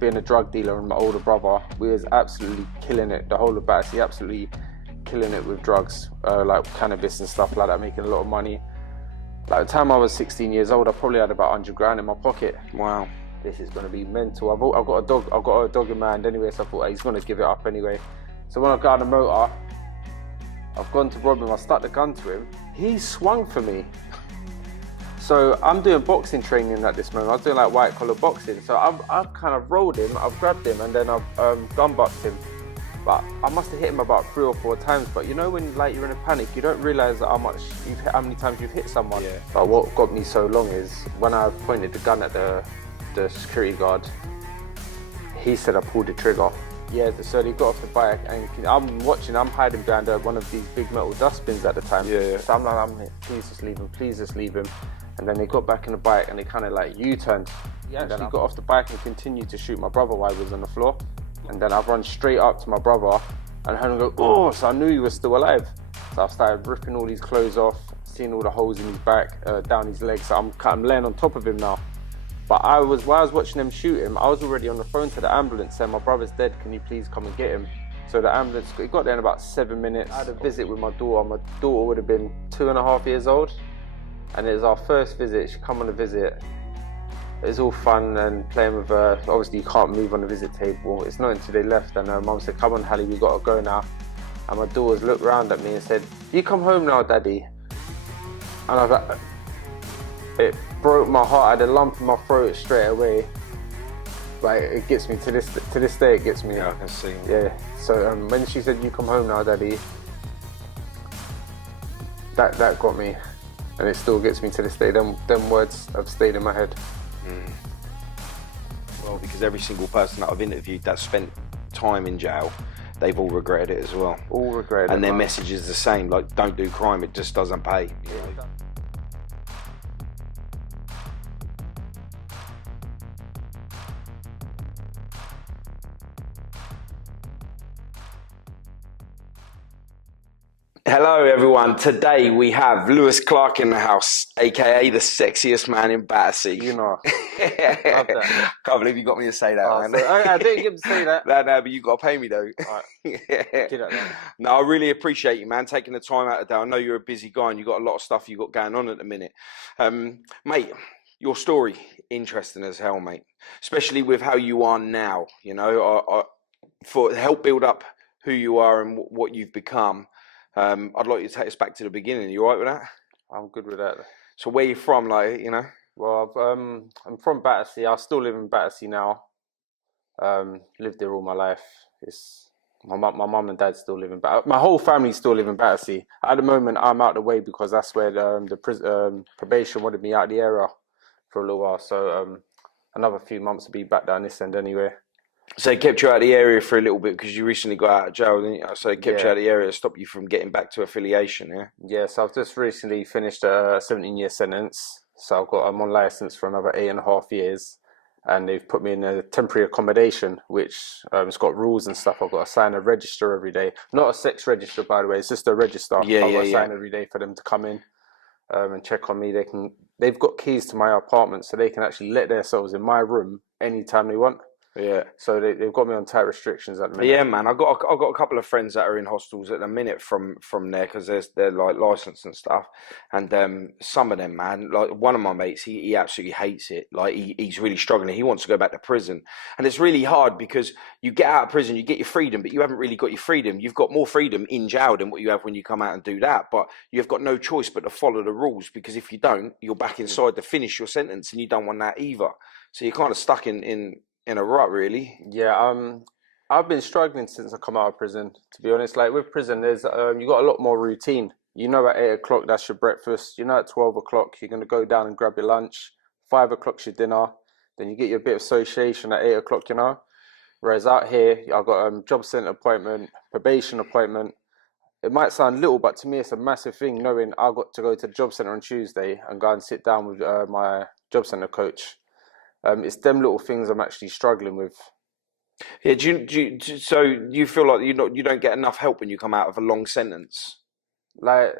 being a drug dealer and my older brother, we was absolutely killing it. The whole of Battersea, absolutely killing it with drugs, like cannabis and stuff like that, making a lot of money. Like the time I was 16 years old, I probably had about 100 grand in my pocket. Wow. This is going to be mental. I've got a dog. I've got a dog in my hand anyway, so I thought, hey, he's going to give it up anyway. So when I got on the motor, I've gone to rob him. I stuck the gun to him. He swung for me. So I'm doing boxing training at this moment. I was doing like white collar boxing. So I've kind of rolled him, I've grabbed him, and then I've gun bucked him. But I must have hit him about 3 or 4 times. But you know when like you're in a panic, you don't realise how many times you've hit someone. Yeah. But what got me so long is when I pointed the gun at the security guard, he said I pulled the trigger. Yeah, so he got off the bike and I'm watching, I'm hiding behind one of these big metal dustbins at the time. Yeah. So I'm like, please just leave him. And then they got back in the bike and they kind of like U-turned. He actually got off the bike and continued to shoot my brother while he was on the floor. And then I've run straight up to my brother and heard him go, oh, so I knew he was still alive. So I started ripping all his clothes off, seeing all the holes in his back, down his legs. So I'm laying on top of him now. But while I was watching them shoot him, I was already on the phone to the ambulance saying, my brother's dead, can you please come and get him? So the ambulance, it got there in about 7 minutes. I had a visit with my daughter. My daughter would have been 2.5 years old. And it was our first visit. She come on a visit. It was all fun and playing with her. Obviously you can't move on the visit table. It's not until they left and her mum said, come on Hallie, we gotta go now. And my daughters looked round at me and said, you come home now, Daddy. And I was like, it broke my heart. I had a lump in my throat straight away. Like it gets me to this day. It gets me. Yeah, I can see. Yeah. So when she said, "You come home now, Daddy," that got me, and it still gets me to this day. Them words have stayed in my head. Mm. Well, because every single person that I've interviewed that spent time in jail, they've all regretted it as well. All regretted. And their message is the same. Like, don't do crime. It just doesn't pay. Yeah. Hello everyone, today we have Lewis Clark in the house, aka the sexiest man in Battersea. You know, love that. Can't believe you got me to say that, man. So, I didn't get to say that. No, but you got to pay me though. All right. Yeah. No, I really appreciate you, man, taking the time out of the day. I know you're a busy guy and you've got a lot of stuff you've got going on at the minute. Mate, your story, interesting as hell, mate. Especially with how you are now, you know, for help build up who you are and what you've become. I'd like you to take us back to the beginning. You all right with that? I'm good with that. So where you from, like, you know? Well, I'm from Battersea. I still live in Battersea now. Lived there all my life. It's my mum and dad still live in Battersea. My whole family still live in Battersea. At the moment, I'm out the way because that's where the probation wanted me out of the area for a little while. So another few months to be back down this end anyway. So they kept you out of the area for a little bit because you recently got out of jail, didn't you? So they kept you out of the area to stop you from getting back to affiliation, yeah? Yeah, so I've just recently finished a 17-year sentence. So I'm on licence for another 8.5 years. And they've put me in a temporary accommodation, which it's got rules and stuff. I've got to sign a register every day. Not a sex register, by the way. It's just a register. I've got to sign every day for them to come in and check on me. They've got keys to my apartment, so they can actually let themselves in my room anytime they want. Yeah. So they've got me on tight restrictions at the minute. Yeah, man. I've got a couple of friends that are in hostels at the minute from there because they're like licensed and stuff. And some of them, man, like one of my mates, he absolutely hates it. Like he's really struggling. He wants to go back to prison, and it's really hard because you get out of prison, you get your freedom, but you haven't really got your freedom. You've got more freedom in jail than what you have when you come out and do that. But you've got no choice but to follow the rules because if you don't, you're back inside to finish your sentence, and you don't want that either. So you're kind of stuck in a rut, really. Yeah, I've been struggling since I come out of prison, to be honest. Like with prison, there's you got a lot more routine. You know, at 8 o'clock that's your breakfast. You know, at 12 o'clock you're gonna go down and grab your lunch. 5 o'clock's your dinner. Then you get your bit of association at 8 o'clock. You know, whereas out here I've got a job centre appointment, probation appointment. It might sound little, but to me it's a massive thing knowing I've got to go to the job centre on Tuesday and go and sit down with my job centre coach. It's them little things I'm actually struggling with. Yeah, so you feel like you don't get enough help when you come out of a long sentence? Like,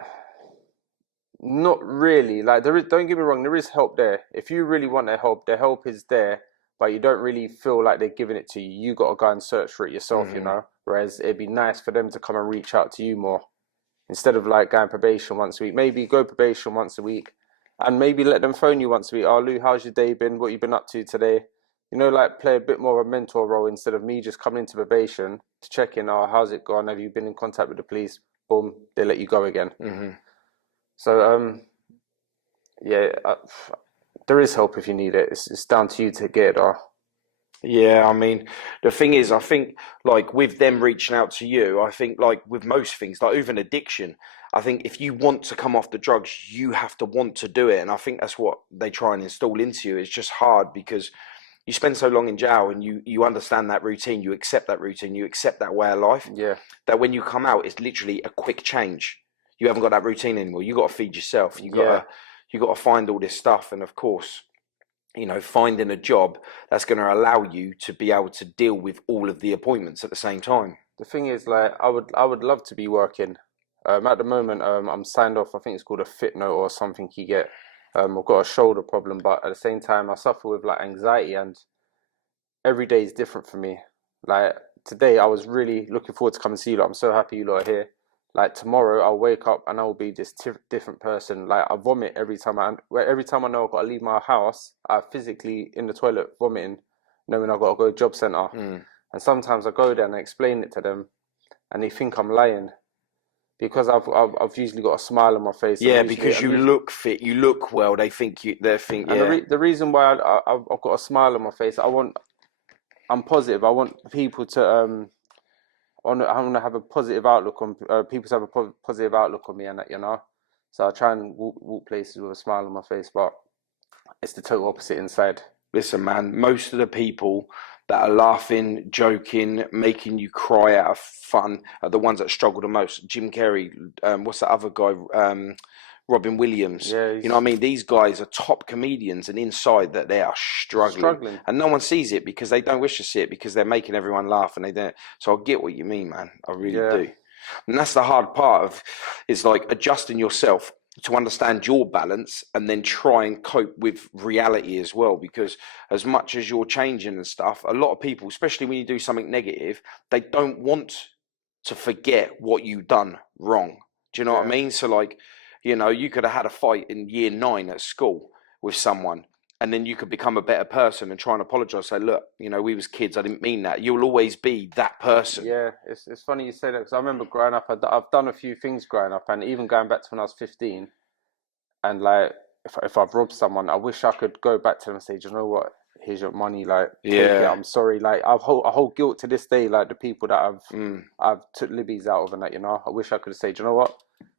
not really. Like, don't get me wrong, there is help there. If you really want the help is there. but you don't really feel like they're giving it to you. You got to go and search for it yourself, you know. Whereas it'd be nice for them to come and reach out to you more instead of like going probation once a week. Maybe go probation once a week, and maybe let them phone you once a week. Oh, Lou, how's your day been? What you been up to today? You know, like play a bit more of a mentor role instead of me just coming into probation to check in. Oh, how's it gone? Have you been in contact with the police? Boom, they let you go again. So yeah, there is help if you need it. It's down to you to get it. Or Yeah, I mean, the thing is, I think like with them reaching out to you, I think like with most things, like even addiction, I think if you want to come off the drugs, you have to want to do it. And I think that's what they try and install into you. It's just hard because you spend so long in jail and you understand that routine, you accept that routine, you accept that way of life, yeah, that when you come out, it's literally a quick change. You haven't got that routine anymore. You got to feed yourself. yeah. You got to find all this stuff. And of course, you know, finding a job that's going to allow you to be able to deal with all of the appointments at the same time. The thing is, like, I would love to be working. At the moment, I'm signed off. I think it's called a fit note or something you get. I've got a shoulder problem, but at the same time, I suffer with like anxiety, and every day is different for me. Like today, I was really looking forward to come and see you lot. I'm so happy you lot are here. Like tomorrow, I'll wake up and I'll be this different person. Like I vomit every time every time I know I've got to leave my house. I physically in the toilet vomiting, knowing I've got to go to job centre. And sometimes I go there and I explain it to them, and they think I'm lying because I've usually got a smile on my face. Yeah, because you look fit, you look well. They think they think. And Yeah, the reason why I've got a smile on my face, I'm positive. I want people to I want to have a positive outlook on people to have a positive outlook on me and that, you know. So I try and walk places with a smile on my face, but it's the total opposite inside. listen, man. Most of the people that are laughing, joking, making you cry out of fun are the ones that struggle the most. Jim Carrey, what's that other guy? Robin Williams. Yeah, You know what I mean? These guys are top comedians, and inside that they are struggling. And no one sees it because they don't wish to see it because they're making everyone laugh and they don't. So I get what you mean, man. I really do. And that's the hard part of is like adjusting yourself to understand your balance and then try and cope with reality as well. Because as much as you're changing and stuff, a lot of people, especially when you do something negative, they don't want to forget what you've done wrong. Do you know what I mean? So like, you know, you could have had a fight in year 9 at school with someone, and then you could become a better person and try and apologise. Say, look, you know, we was kids. I didn't mean that. You'll always be that person. Yeah, it's funny you say that because I remember growing up. I've done a few things growing up, and even going back to when I was 15. And like, if I've robbed someone, I wish I could go back to them and say, do you know what? Here's your money. Like, take it. I'm sorry. Like, I hold guilt to this day. Like the people that I've took libbies out of and that, you know. I wish I could say, do you know what?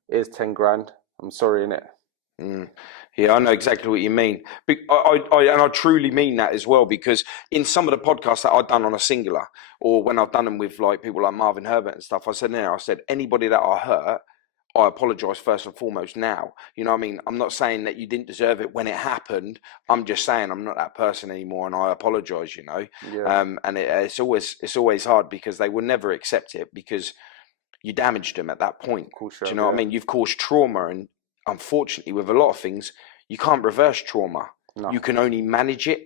Here's 10 grand. I'm sorry, innit? Yeah, I know exactly what you mean. And I truly mean that as well, because in some of the podcasts that I've done on a singular, or when I've done them with like people like Marvin Herbert and stuff, I said anybody that I hurt, I apologise first and foremost now. You know what I mean? I'm not saying that you didn't deserve it when it happened. I'm just saying I'm not that person anymore and I apologise, you know. Yeah. And it's always hard because they will never accept it because you damaged them at that point. Cool, Do you know what I mean? You've caused trauma, and unfortunately with a lot of things, you can't reverse trauma. No. You can only manage it,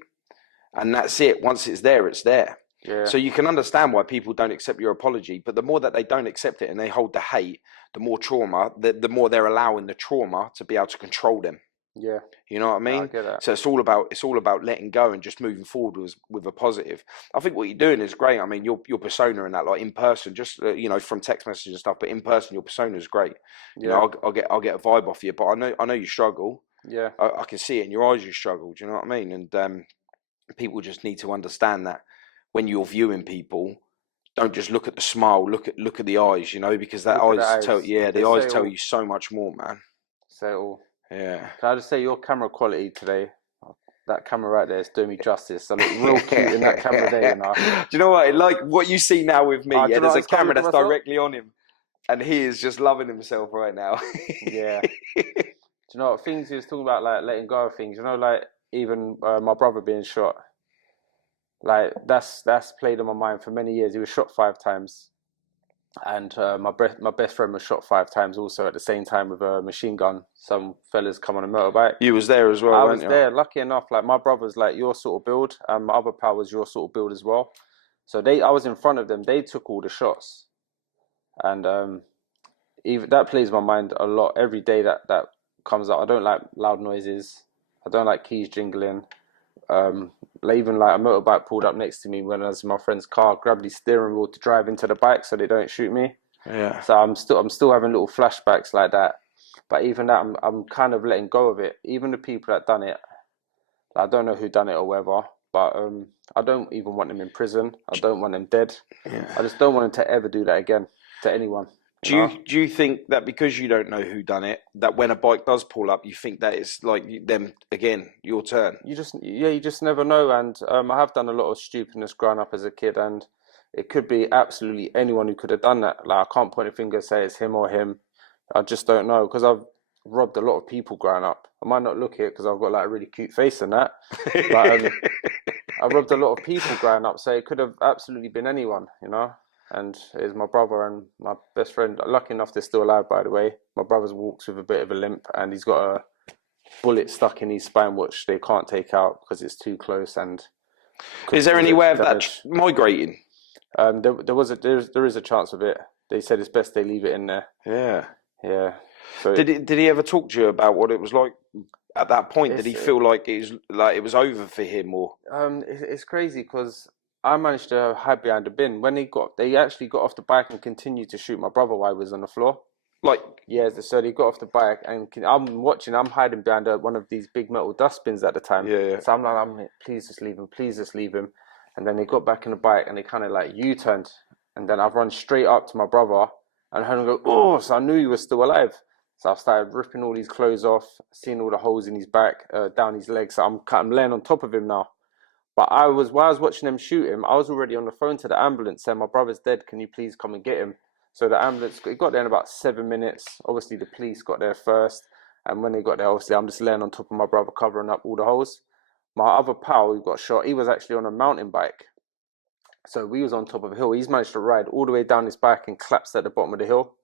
and that's it. Once it's there, it's there. Yeah. So you can understand why people don't accept your apology, but the more that they don't accept it and they hold the hate, the more trauma, the more they're allowing the trauma to be able to control them. Yeah. You know what I mean? I get that. So it's all about letting go and just moving forward with a positive. I think what you're doing is great. I mean, your persona and that, like in person, just you know, from text messages and stuff, but in person, your persona is great. You know, I'll get a vibe off you, but I know you struggle. Yeah. I can see it in your eyes. You struggle. Do you know what I mean? And people just need to understand that when you're viewing people, don't just look at the smile. Look at the eyes. You know, because that eyes tell the eyes tell you so much more, man. Say it all. Yeah. Can I just say your camera quality today? That camera right there is doing me justice. I look real cute in that camera there, you know. Do you know what? Like what you see now with me, there's a camera that's directly on him, and he is just loving himself right now. Yeah. Do you know what things he was talking about, like letting go of things? You know, like even my brother being shot. Like that's played on my mind for many years. He was shot 5 times, And my best friend was shot 5 times also at the same time with a machine gun. Some fellas come on a motorbike. You was there as well, I weren't was you? there. Lucky enough, like my brother's like your sort of build, and my other pal was your sort of build as well. So I was in front of them. They took all the shots, and even that plays my mind a lot every day that comes out. I don't like loud noises. I don't like keys jingling. Um, even like a motorbike pulled up next to me when I was in my friend's car, grabbed the steering wheel to drive into the bike so they don't shoot me. Yeah. So I'm still having little flashbacks like that. But even that, I'm kind of letting go of it. Even the people that done it, I don't know who done it or whatever. But I don't even want them in prison. I don't want them dead. Yeah. I just don't want them to ever do that again to anyone. Do you think that because you don't know who done it, that when a bike does pull up, you think that it's like them again, your turn? You just never know. And I have done a lot of stupidness growing up as a kid, and it could be absolutely anyone who could have done that. Like I can't point a finger and say it's him or him. I just don't know because I've robbed a lot of people growing up. I might not look it because I've got like a really cute face and that, but I robbed a lot of people growing up, so it could have absolutely been anyone, And it's my brother and my best friend. Lucky enough, they're still alive, by the way. My brother's walks with a bit of a limp, and he's got a bullet stuck in his spine, which they can't take out because it's too close. And is there any way of that migrating? There is a chance of it. They said it's best they leave it in there. Yeah. Yeah. So did he ever talk to you about what it was like at that point? Did he feel like it was over for him, or? It's crazy because I managed to hide behind a bin. When they actually got off the bike and continued to shoot my brother while he was on the floor. Like, yeah, so they got off the bike and I'm hiding behind one of these big metal dustbins at the time. Yeah. So I'm like, please just leave him. And then they got back in the bike and they kind of like U-turned. And then I've run straight up to my brother and I heard him go, oh, so I knew he was still alive. So I started ripping all these clothes off, seeing all the holes in his back, down his legs. So I'm laying on top of him now. But while I was watching them shoot him, I was already on the phone to the ambulance saying, my brother's dead, can you please come and get him? So the ambulance, it got there in about 7 minutes. Obviously, the police got there first. And when they got there, obviously, I'm just laying on top of my brother, covering up all the holes. My other pal who got shot, he was actually on a mountain bike. So we was on top of a hill. He's managed to ride all the way down his bike and collapsed at the bottom of the hill.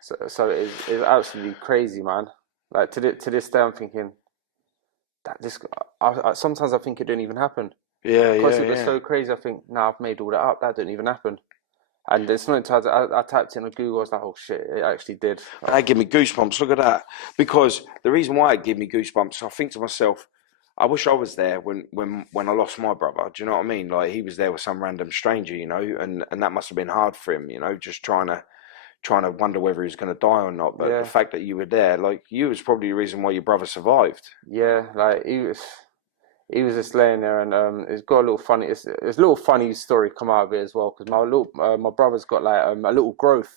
So it's absolutely crazy, man. Like to this day, I'm thinking that sometimes I think it didn't even happen. Yeah, because it was so crazy. I think, I've made all that up. That didn't even happen. And there's something I typed in on Google. I was like, oh shit, it actually did. That gave me goosebumps. Look at that. Because the reason why it gave me goosebumps, I think to myself, I wish I was there when I lost my brother. Do you know what I mean? Like he was there with some random stranger, and that must have been hard for him, just trying to wonder whether he was going to die or not. But the fact that you were there, like you was probably the reason why your brother survived. Yeah, like he was just laying there, and it's got a little funny. It's a little funny story come out of it as well because my brother's got like a little growth,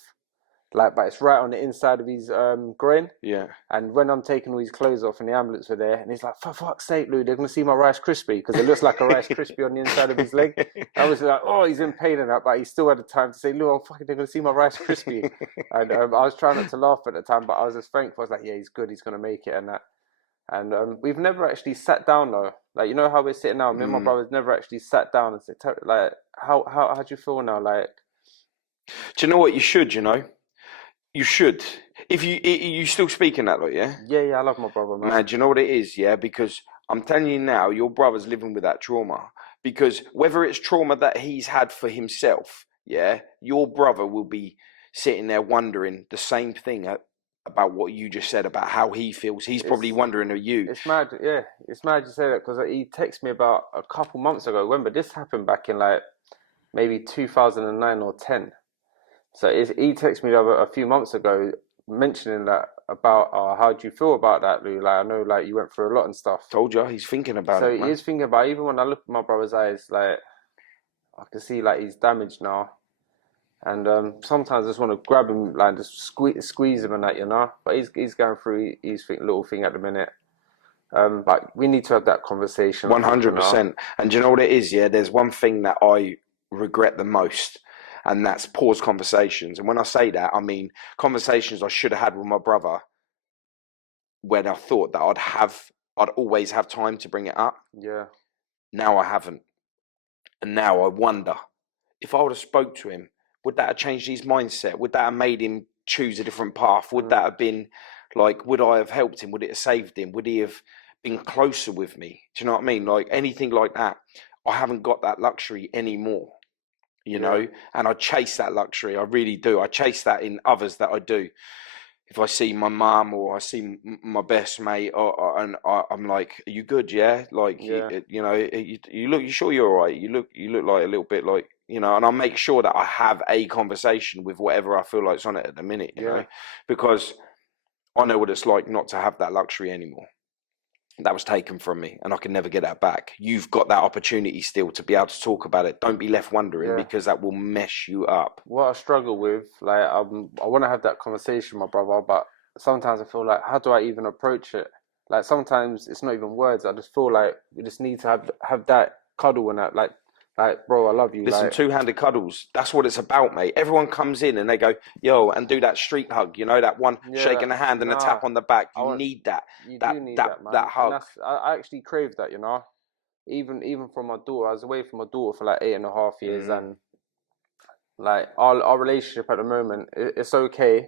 like, but it's right on the inside of his groin. Yeah. And when I'm taking all his clothes off and the ambulance were there, and he's like, for fuck's sake, Lou, they're gonna see my Rice Krispie because it looks like a Rice Krispie on the inside of his leg. I was like, oh, he's in pain and that, but he still had the time to say, Lou, they're gonna see my Rice Krispie. And I was trying not to laugh at the time, but I was just thankful. I was like, yeah, he's good, he's gonna make it and that. And we've never actually sat down though. Like, you know how we're sitting now. Me and my brothers never actually sat down and said, like, how do you feel now? Like, do you know what you should? You should. If you still speaking that, like, yeah. Yeah, I love my brother, man. Man, do you know what it is? Yeah, because I'm telling you now, your brother's living with that trauma. Because whether it's trauma that he's had for himself, yeah, your brother will be sitting there wondering the same thing about what you just said about how he feels. He's probably wondering of you. It's mad, yeah. It's mad you say that because he texted me about a couple months ago. Remember, this happened back in like maybe 2009 or 10. So he texted me a few months ago mentioning that about how do you feel about that, Lou? Like, I know like you went through a lot and stuff. Told you, he's thinking about it, man. So he is thinking about it. Even when I look at my brother's eyes, like I can see like he's damaged now. And sometimes I just want to grab him, like just squeeze him and that, But he's going through his little thing at the minute. But we need to have that conversation. 100%. And do you know what it is? Yeah, there's one thing that I regret the most, and that's paused conversations. And when I say that, I mean conversations I should have had with my brother when I thought that I'd always have time to bring it up. Yeah. Now I haven't. And now I wonder if I would have spoke to him Would that have changed his mindset? Would that have made him choose a different path? Would that have been like, would I have helped him? Would it have saved him? Would he have been closer with me? Do you know what I mean? Like anything like that. I haven't got that luxury anymore, you know, and I chase that luxury. I really do. I chase that in others that I do. If I see my mum or I see my best mate, and I'm like, "Are you good? Yeah, like you know, you look. You sure you're all right? You look like a little bit like, you know." And I make sure that I have a conversation with whatever I feel like's on it at the minute, you know, because I know what it's like not to have that luxury anymore. That was taken from me, and I can never get that back. You've got that opportunity still to be able to talk about it. Don't be left wondering, because that will mess you up. What I struggle with, like, I want to have that conversation with my brother, but sometimes I feel like, how do I even approach it? Like, sometimes it's not even words. I just feel like we just need to have that cuddle and that, like, bro, I love you. Listen, like, two-handed cuddles. That's what it's about, mate. Everyone comes in and they go, yo, and do that street hug. You know, that one shaking the hand and a tap on the back. You need that. You do need that, man. That hug. And I actually crave that, you know. Even from my daughter, I was away from my daughter for like 8.5 years, and like our relationship at the moment, it's okay.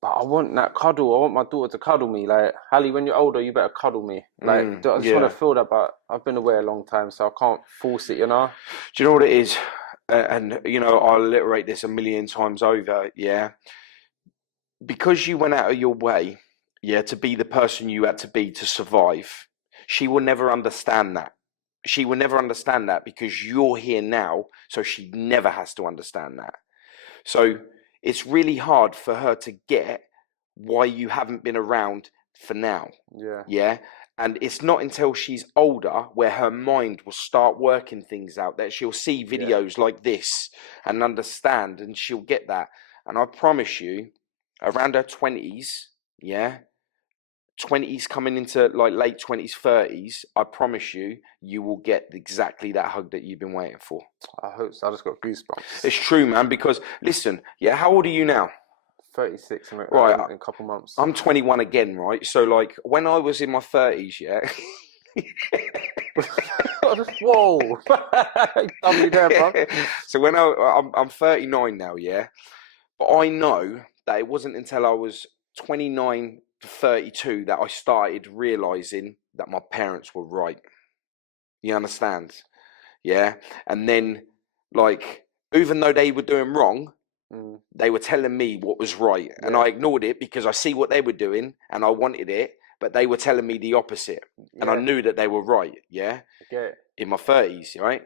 But I want that cuddle. I want my daughter to cuddle me. Like, Hallie, when you're older, you better cuddle me. Like, I just want to feel that, but I've been away a long time, so I can't force it, you know? Do you know what it is? And, you know, I'll alliterate this a million times over, because you went out of your way, to be the person you had to be to survive, she will never understand that. She will never understand that because you're here now, so she never has to understand that. So it's really hard for her to get why you haven't been around for now. Yeah. And it's not until she's older where her mind will start working things out, that she'll see videos like this and understand, and she'll get that. And I promise you, around her 20s, 20s coming into like late 20s, 30s, I promise you, you will get exactly that hug that you've been waiting for. I hope so. I just got goosebumps. It's true, man, because listen, how old are you now? 36, right, in a couple months. I'm 21 again, right? So like when I was in my 30s, Whoa. Dummy there, bro. So when I'm 39 now, but I know that it wasn't until I was 29 to 32 that I started realizing that my parents were right. You understand? And then, like, even though they were doing wrong, they were telling me what was right, and I ignored it because I see what they were doing and I wanted it, but they were telling me the opposite, and I knew that they were right. In my 30s, right?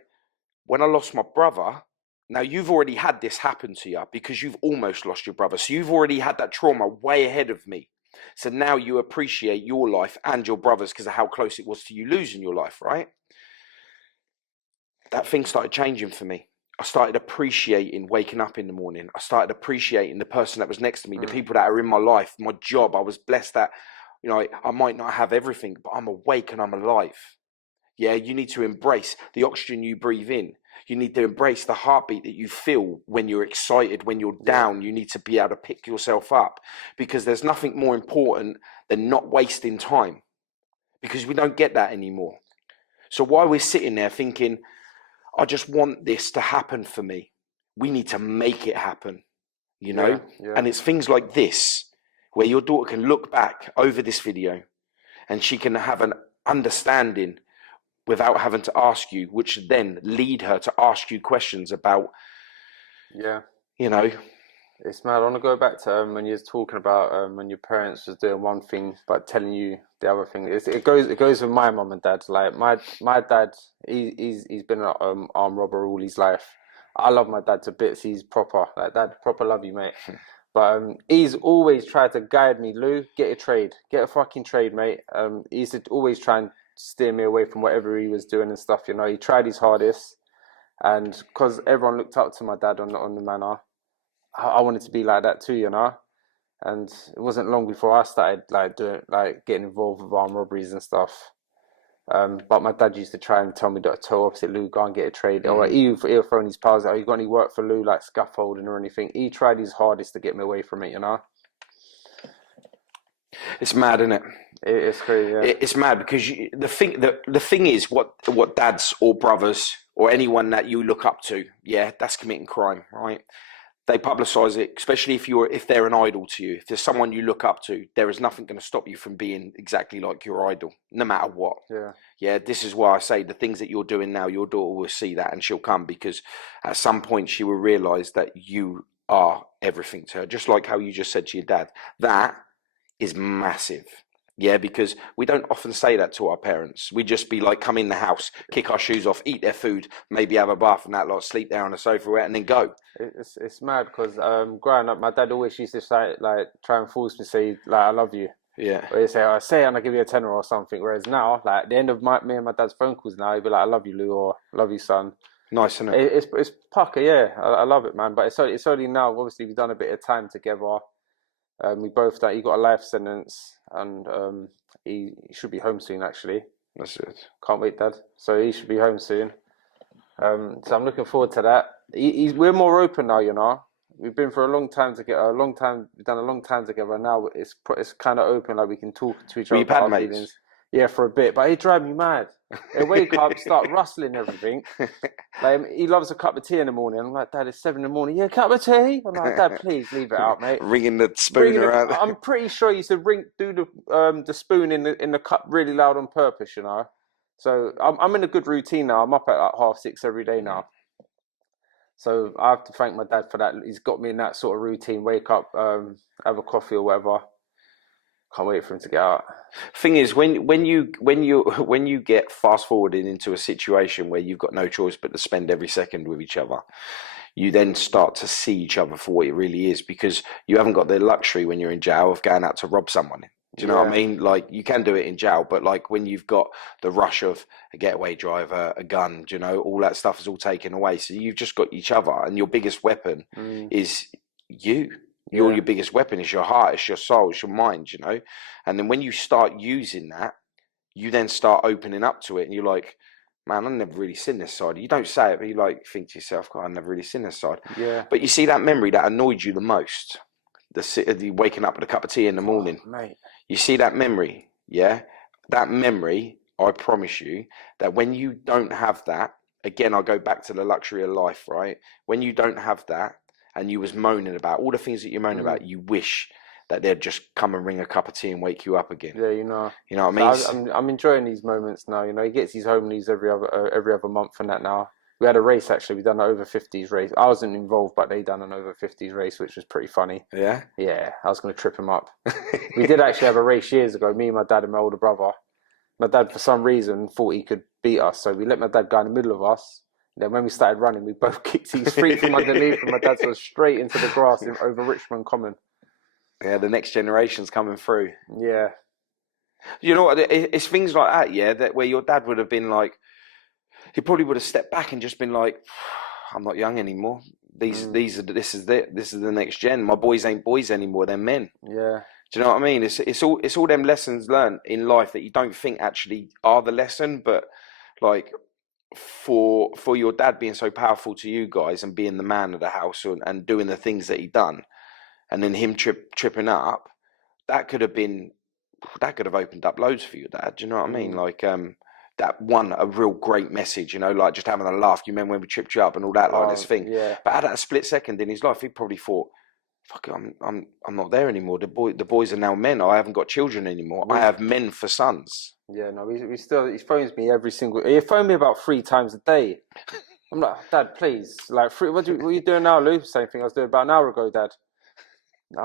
When I lost my brother, now you've already had this happen to you because you've almost lost your brother, so you've already had that trauma way ahead of me. So now you appreciate your life and your brother's because of how close it was to you losing your life, right? That thing started changing for me. I started appreciating waking up in the morning. I started appreciating the person that was next to me, the people that are in my life, my job. I was blessed that, you know, I might not have everything, but I'm awake and I'm alive. You need to embrace the oxygen you breathe in. You need to embrace the heartbeat that you feel when you're excited, when you're down. You need to be able to pick yourself up, because there's nothing more important than not wasting time, because we don't get that anymore. So while we're sitting there thinking, I just want this to happen for me, we need to make it happen, you know? And it's things like this, where your daughter can look back over this video and she can have an understanding without having to ask you, which then lead her to ask you questions about, you know. It's mad. I want to go back to when you was talking about when your parents was doing one thing but telling you the other thing. It goes with my mum and dad. Like my dad, he's been an armed robber all his life. I love my dad to bits. He's proper. Like, dad, proper love you, mate. But he's always tried to guide me. Lou, get a fucking trade, mate. He used to always try and steer me away from whatever he was doing and stuff. You know, he tried his hardest, and because everyone looked up to my dad on the manor, I wanted to be like that too, you know. And it wasn't long before I started getting involved with armed robberies and stuff. But my dad used to try and tell me that, tell opposite Lou, go and get a trade. Or he'll throw in his pals, oh, you got any work for Lou, like scaffolding or anything? He tried his hardest to get me away from it, you know. It's mad, isn't it? It's crazy. Yeah. It's mad because the thing is what dads or brothers or anyone that you look up to, yeah, that's committing crime, right? They publicize it, especially if they're an idol to you. If there's someone you look up to, there is nothing going to stop you from being exactly like your idol, no matter what. Yeah. Yeah, this is why I say the things that you're doing now, your daughter will see that and she'll come, because at some point she will realize that you are everything to her, just like how you just said to your dad. That is massive. Yeah, because we don't often say that to our parents. We just be like, come in the house, kick our shoes off, eat their food, maybe have a bath and that, like sleep there on the sofa and then go. It's mad because growing up, my dad always used to say, like try and force me to say like I love you. Yeah. Or he'd say, I say it and I give you a tenner or something. Whereas now, like at the end of me and my dad's phone calls now, he'd be like, I love you, Lou, or I love you, son. Nice, isn't it? It's pucker, yeah. I love it, man. But it's only now. Obviously, we've done a bit of time together. We both that he got a life sentence, and he should be home soon. Actually, That's it. can't wait, Dad. So he should be home soon. So I'm looking forward to that. We're more open now, you know. We've been for a long time together. We've done a long time together. And now it's kind of open, like we can talk to each other You've had about our mates? feelings. Yeah, for a bit, but he drive me mad. I wake up, start rustling everything. Like he loves a cup of tea in the morning. I'm like, Dad, it's 7 in the morning. Yeah, a cup of tea. I'm like, Dad, please leave it out, mate. Ringing the spoon around. I'm pretty sure you said do the spoon in the cup really loud on purpose, you know. So I'm in a good routine now. I'm up at like 6:30 every day now. So I have to thank my dad for that. He's got me in that sort of routine. Wake up, have a coffee or whatever. Can't wait for him to get out. Thing is, when you get fast forwarded into a situation where you've got no choice but to spend every second with each other, you then start to see each other for what it really is, because you haven't got the luxury when you're in jail of going out to rob someone. Do you know what I mean? Like, you can do it in jail, but like when you've got the rush of a getaway driver, a gun, do you know, all that stuff is all taken away. So you've just got each other, and your biggest weapon is you. Your biggest weapon is your heart, it's your soul, it's your mind, you know. And then when you start using that, you then start opening up to it, and you're like, man, I've never really seen this side. You don't say it, but you like think to yourself, God, I've never really seen this side. Yeah. But you see that memory that annoyed you the most, the waking up with a cup of tea in the morning. Oh, mate. You see that memory, yeah? That memory, I promise you, that when you don't have that, again, I'll go back to the luxury of life, right? When you don't have that, and you was moaning about all the things that you're moaning about, you wish that they'd just come and ring a cup of tea and wake you up again. Yeah, you know. You know what I mean? So I'm enjoying these moments now. You know, he gets his home leaves every other month and that now. We had a race actually. We done an over 50s race. I wasn't involved, but they done an over 50s race, which was pretty funny. Yeah. Yeah, I was going to trip him up. We did actually have a race years ago. Me, my dad, and my older brother. My dad, for some reason, thought he could beat us, so we let my dad go in the middle of us. Then when we started running, we both kicked his feet from underneath, and my dad was straight into the grass over Richmond Common. Yeah, the next generation's coming through. Yeah. You know what? It's things like that, yeah, that where your dad would have been like, he probably would have stepped back and just been like, I'm not young anymore. This is the next gen. My boys ain't boys anymore. They're men. Yeah. Do you know what I mean? It's all them lessons learned in life that you don't think actually are the lesson, but like, for your dad being so powerful to you guys and being the man of the house and doing the things that he done, and then him tripping up, that could have opened up loads for your dad. Do you know what I mean? Like that a real great message, you know, like just having a laugh. You remember when we tripped you up and all that, like this thing. Yeah. But at that split second in his life, he probably thought, fuck it, I'm not there anymore. The boys are now men. I haven't got children anymore. I have men for sons. Yeah, no, we still, he phones me he phoned me about 3 times a day. I'm like, Dad, please, like, what are you doing now, Lou? Same thing I was doing about an hour ago, Dad.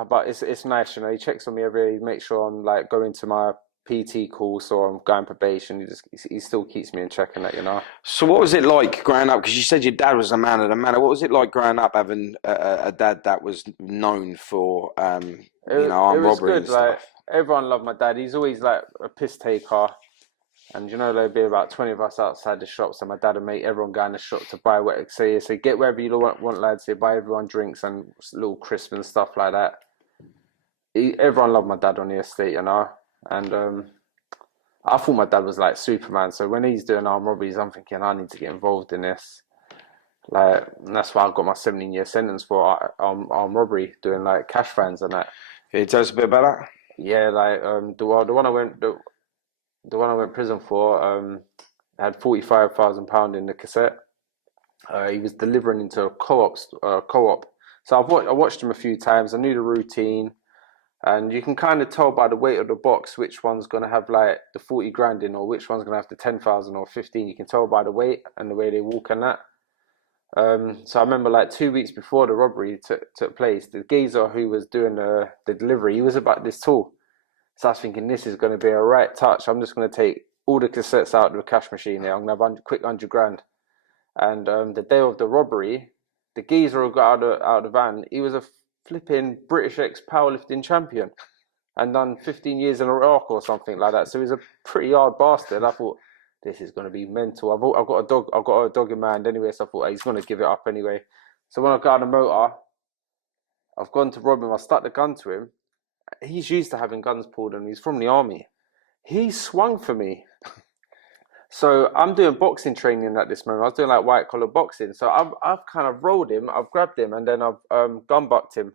But it's nice, you know, he checks on me he makes sure I'm like going to my PT course or I'm going probation. He still keeps me in check and that, you know. So what was it like growing up? Because you said your dad was a man of the manor. What was it like growing up having a dad that was known for, armed robbery and stuff? Like, everyone loved my dad. He's always like a piss taker. And you know, there'd be about 20 of us outside the shop. So my dad would make everyone go in the shop to buy what. So get wherever you want, lads. They buy everyone drinks and little crisps and stuff like that. Everyone loved my dad on the estate, you know. And I thought my dad was like Superman. So when he's doing armed robberies, I'm thinking I need to get involved in this. Like, and that's why I got my 17-year sentence for armed robbery, doing like cash vans and that. Can you tell us a bit about that? Yeah, like the one I went prison for had £45,000 in the cassette. He was delivering into a co-op. So I watched him a few times. I knew the routine, and you can kind of tell by the weight of the box which one's gonna have like the 40 grand in, or which one's gonna have the 10,000 or 15. You can tell by the weight and the way they walk and that. So I remember like 2 weeks before the robbery took place, the geezer who was doing the delivery, he was about this tall. So I was thinking, this is going to be a right touch. I'm just going to take all the cassettes out of the cash machine here. I'm going to have a quick 100 grand. And the day of the robbery, the geezer who got out of the van, he was a flipping British ex-powerlifting champion and done 15 years in Iraq or something like that. So he's a pretty hard bastard. I thought, this is going to be mental. I've got a dog in my hand anyway, so I thought, hey, he's going to give it up anyway. So when I got on the motor, I've gone to rob him. I stuck the gun to him. He's used to having guns pulled on him. He's from the army. He swung for me. So I'm doing boxing training at this moment. I was doing like white collar boxing. So I've kind of rolled him. I've grabbed him and then I've gun bucked him.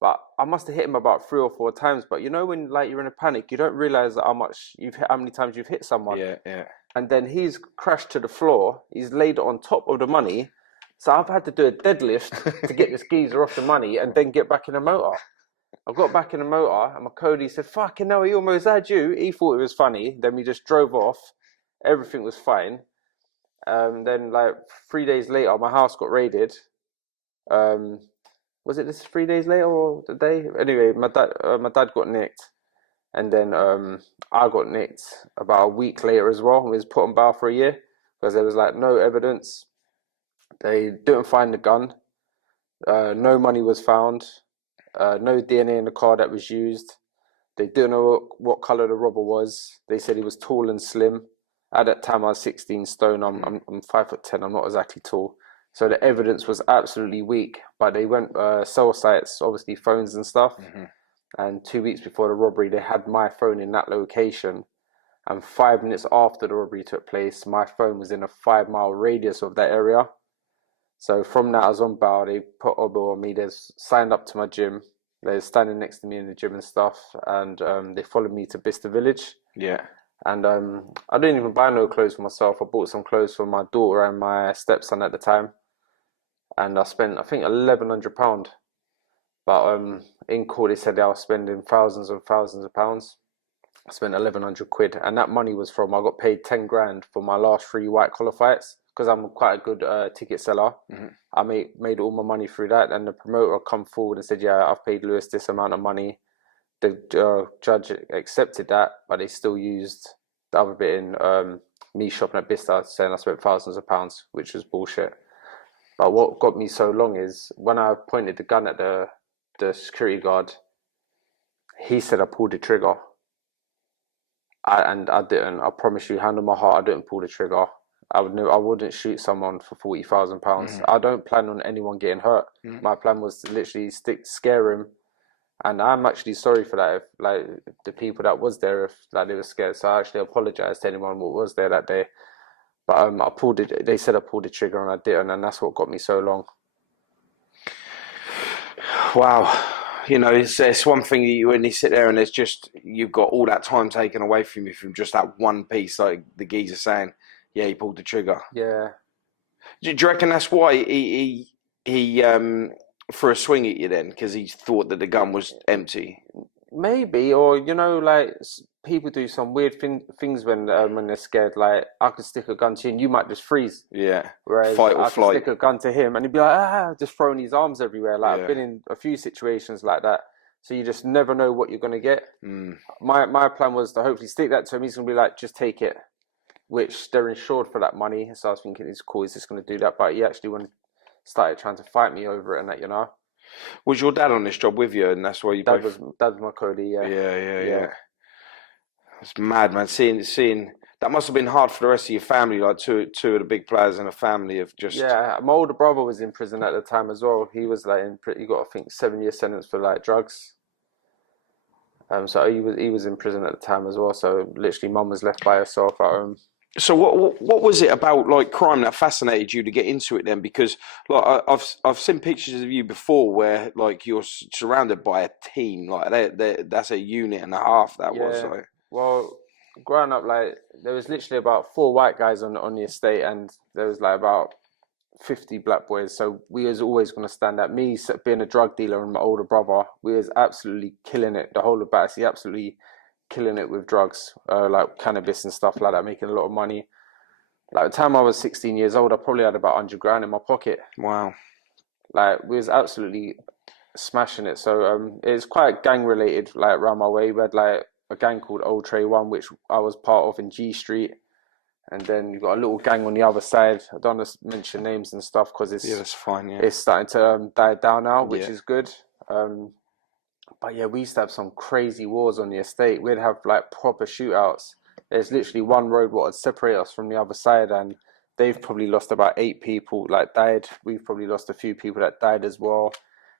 But I must have hit him about 3 or 4 times. But you know when like you're in a panic, you don't realize how many times you've hit someone. Yeah, yeah. And then he's crashed to the floor. He's laid it on top of the money. So I've had to do a deadlift to get this geezer off the money and then get back in the motor. I got back in the motor and my Cody said, fucking hell, he almost had you. He thought it was funny. Then we just drove off. Everything was fine. Then like 3 days later, my house got raided. Was it this 3 days later or the day? Anyway, my dad got nicked. And then I got nicked about a week later as well. We was put on bail for a year because there was like no evidence. They didn't find the gun. No money was found. No DNA in the car that was used. They didn't know what color the robber was. They said he was tall and slim. At that time, I was 16 stone. I'm 5'10". I'm not exactly tall. So the evidence was absolutely weak. But they went cell sites, obviously phones and stuff. Mm-hmm. And 2 weeks before the robbery, they had my phone in that location. And 5 minutes after the robbery took place, my phone was in a 5-mile radius of that area. So from that, I was on bail. They put Obo on me. They signed up to my gym. They're standing next to me in the gym and stuff. And they followed me to Bicester Village. Yeah. And I didn't even buy no clothes for myself. I bought some clothes for my daughter and my stepson at the time. And I spent, I think, £1,100. But in court, they said I was spending thousands and thousands of pounds. I spent 1,100 quid. And that money was from, I got paid 10 grand for my last 3 white collar fights. Because I'm quite a good ticket seller. Mm-hmm. I made all my money through that. And the promoter come forward and said, yeah, I've paid Lewis this amount of money. The judge accepted that, but they still used the other bit in me shopping at Bicester, saying I spent thousands of pounds, which was bullshit. But what got me so long is when I pointed the gun at the security guard, he said I pulled the trigger. And I didn't. I promise you, hand on my heart, I didn't pull the trigger. I wouldn't shoot someone for £40,000. Mm-hmm. I don't plan on anyone getting hurt. Mm-hmm. My plan was to literally scare him. And I'm actually sorry for that. If like the people that was there, if like they were scared, so I actually apologise to anyone who was there that day. But I pulled it. They said I pulled the trigger, and I didn't, and that's what got me so long. Wow, you know, it's one thing that you when you sit there and it's just you've got all that time taken away from you from just that one piece, like the geezer saying, "Yeah, he pulled the trigger." Yeah. Do you reckon that's why he for a swing at you then, because he thought that the gun was empty? Maybe, or you know, like people do some weird things when they're scared. Like I could stick a gun to you, and you might just freeze. Yeah. Whereas fight or I flight. could stick a gun to him, and he'd be like, just throwing his arms everywhere. Like Yeah. I've been in a few situations like that, so you just never know what you're gonna get. Mm. My plan was to hopefully stick that to him. He's gonna be like, just take it, which they're insured for that money. So I was thinking, it's cool. He's just gonna do that, but he actually started trying to fight me over it and that, you know. Was your dad on this job with you, and that's why you Dad was my Cody, yeah. Yeah. It's mad, man. Seeing that must have been hard for the rest of your family, like two of the big players in a family of just. Yeah, my older brother was in prison at the time as well. He was like he got, I think, 7-year sentence for like drugs. So he was in prison at the time as well. So literally, mum was left by herself at home. So what was it about like crime that fascinated you to get into it then? Because like I've seen pictures of you before where like you're surrounded by a team, like that's a unit and a half. That was Yeah. like, Well, growing up, like there was literally about four white guys on the estate, and there was like about 50 black boys. So we was always going to stand out. Me being a drug dealer and my older brother, we was absolutely killing it. The whole of Battersea, absolutely killing it with drugs, like cannabis and stuff like that, making a lot of money. Like the time I was 16 years old, I probably had about 100 grand in my pocket. wow. Like we was absolutely smashing it. So it's quite gang related, like around my way. We had like a gang called Old Trey One, which I was part of in G Street, and then you've got a little gang on the other side. I don't want to mention names and stuff because Yeah, that's fine. Yeah, it's starting to die down now, which yeah. is good. Um, but yeah, we used to have some crazy wars on the estate. We'd have like proper shootouts. There's literally one road what would separate us from the other side, and they've probably lost about 8 people like died. We've probably lost a few people that died as well,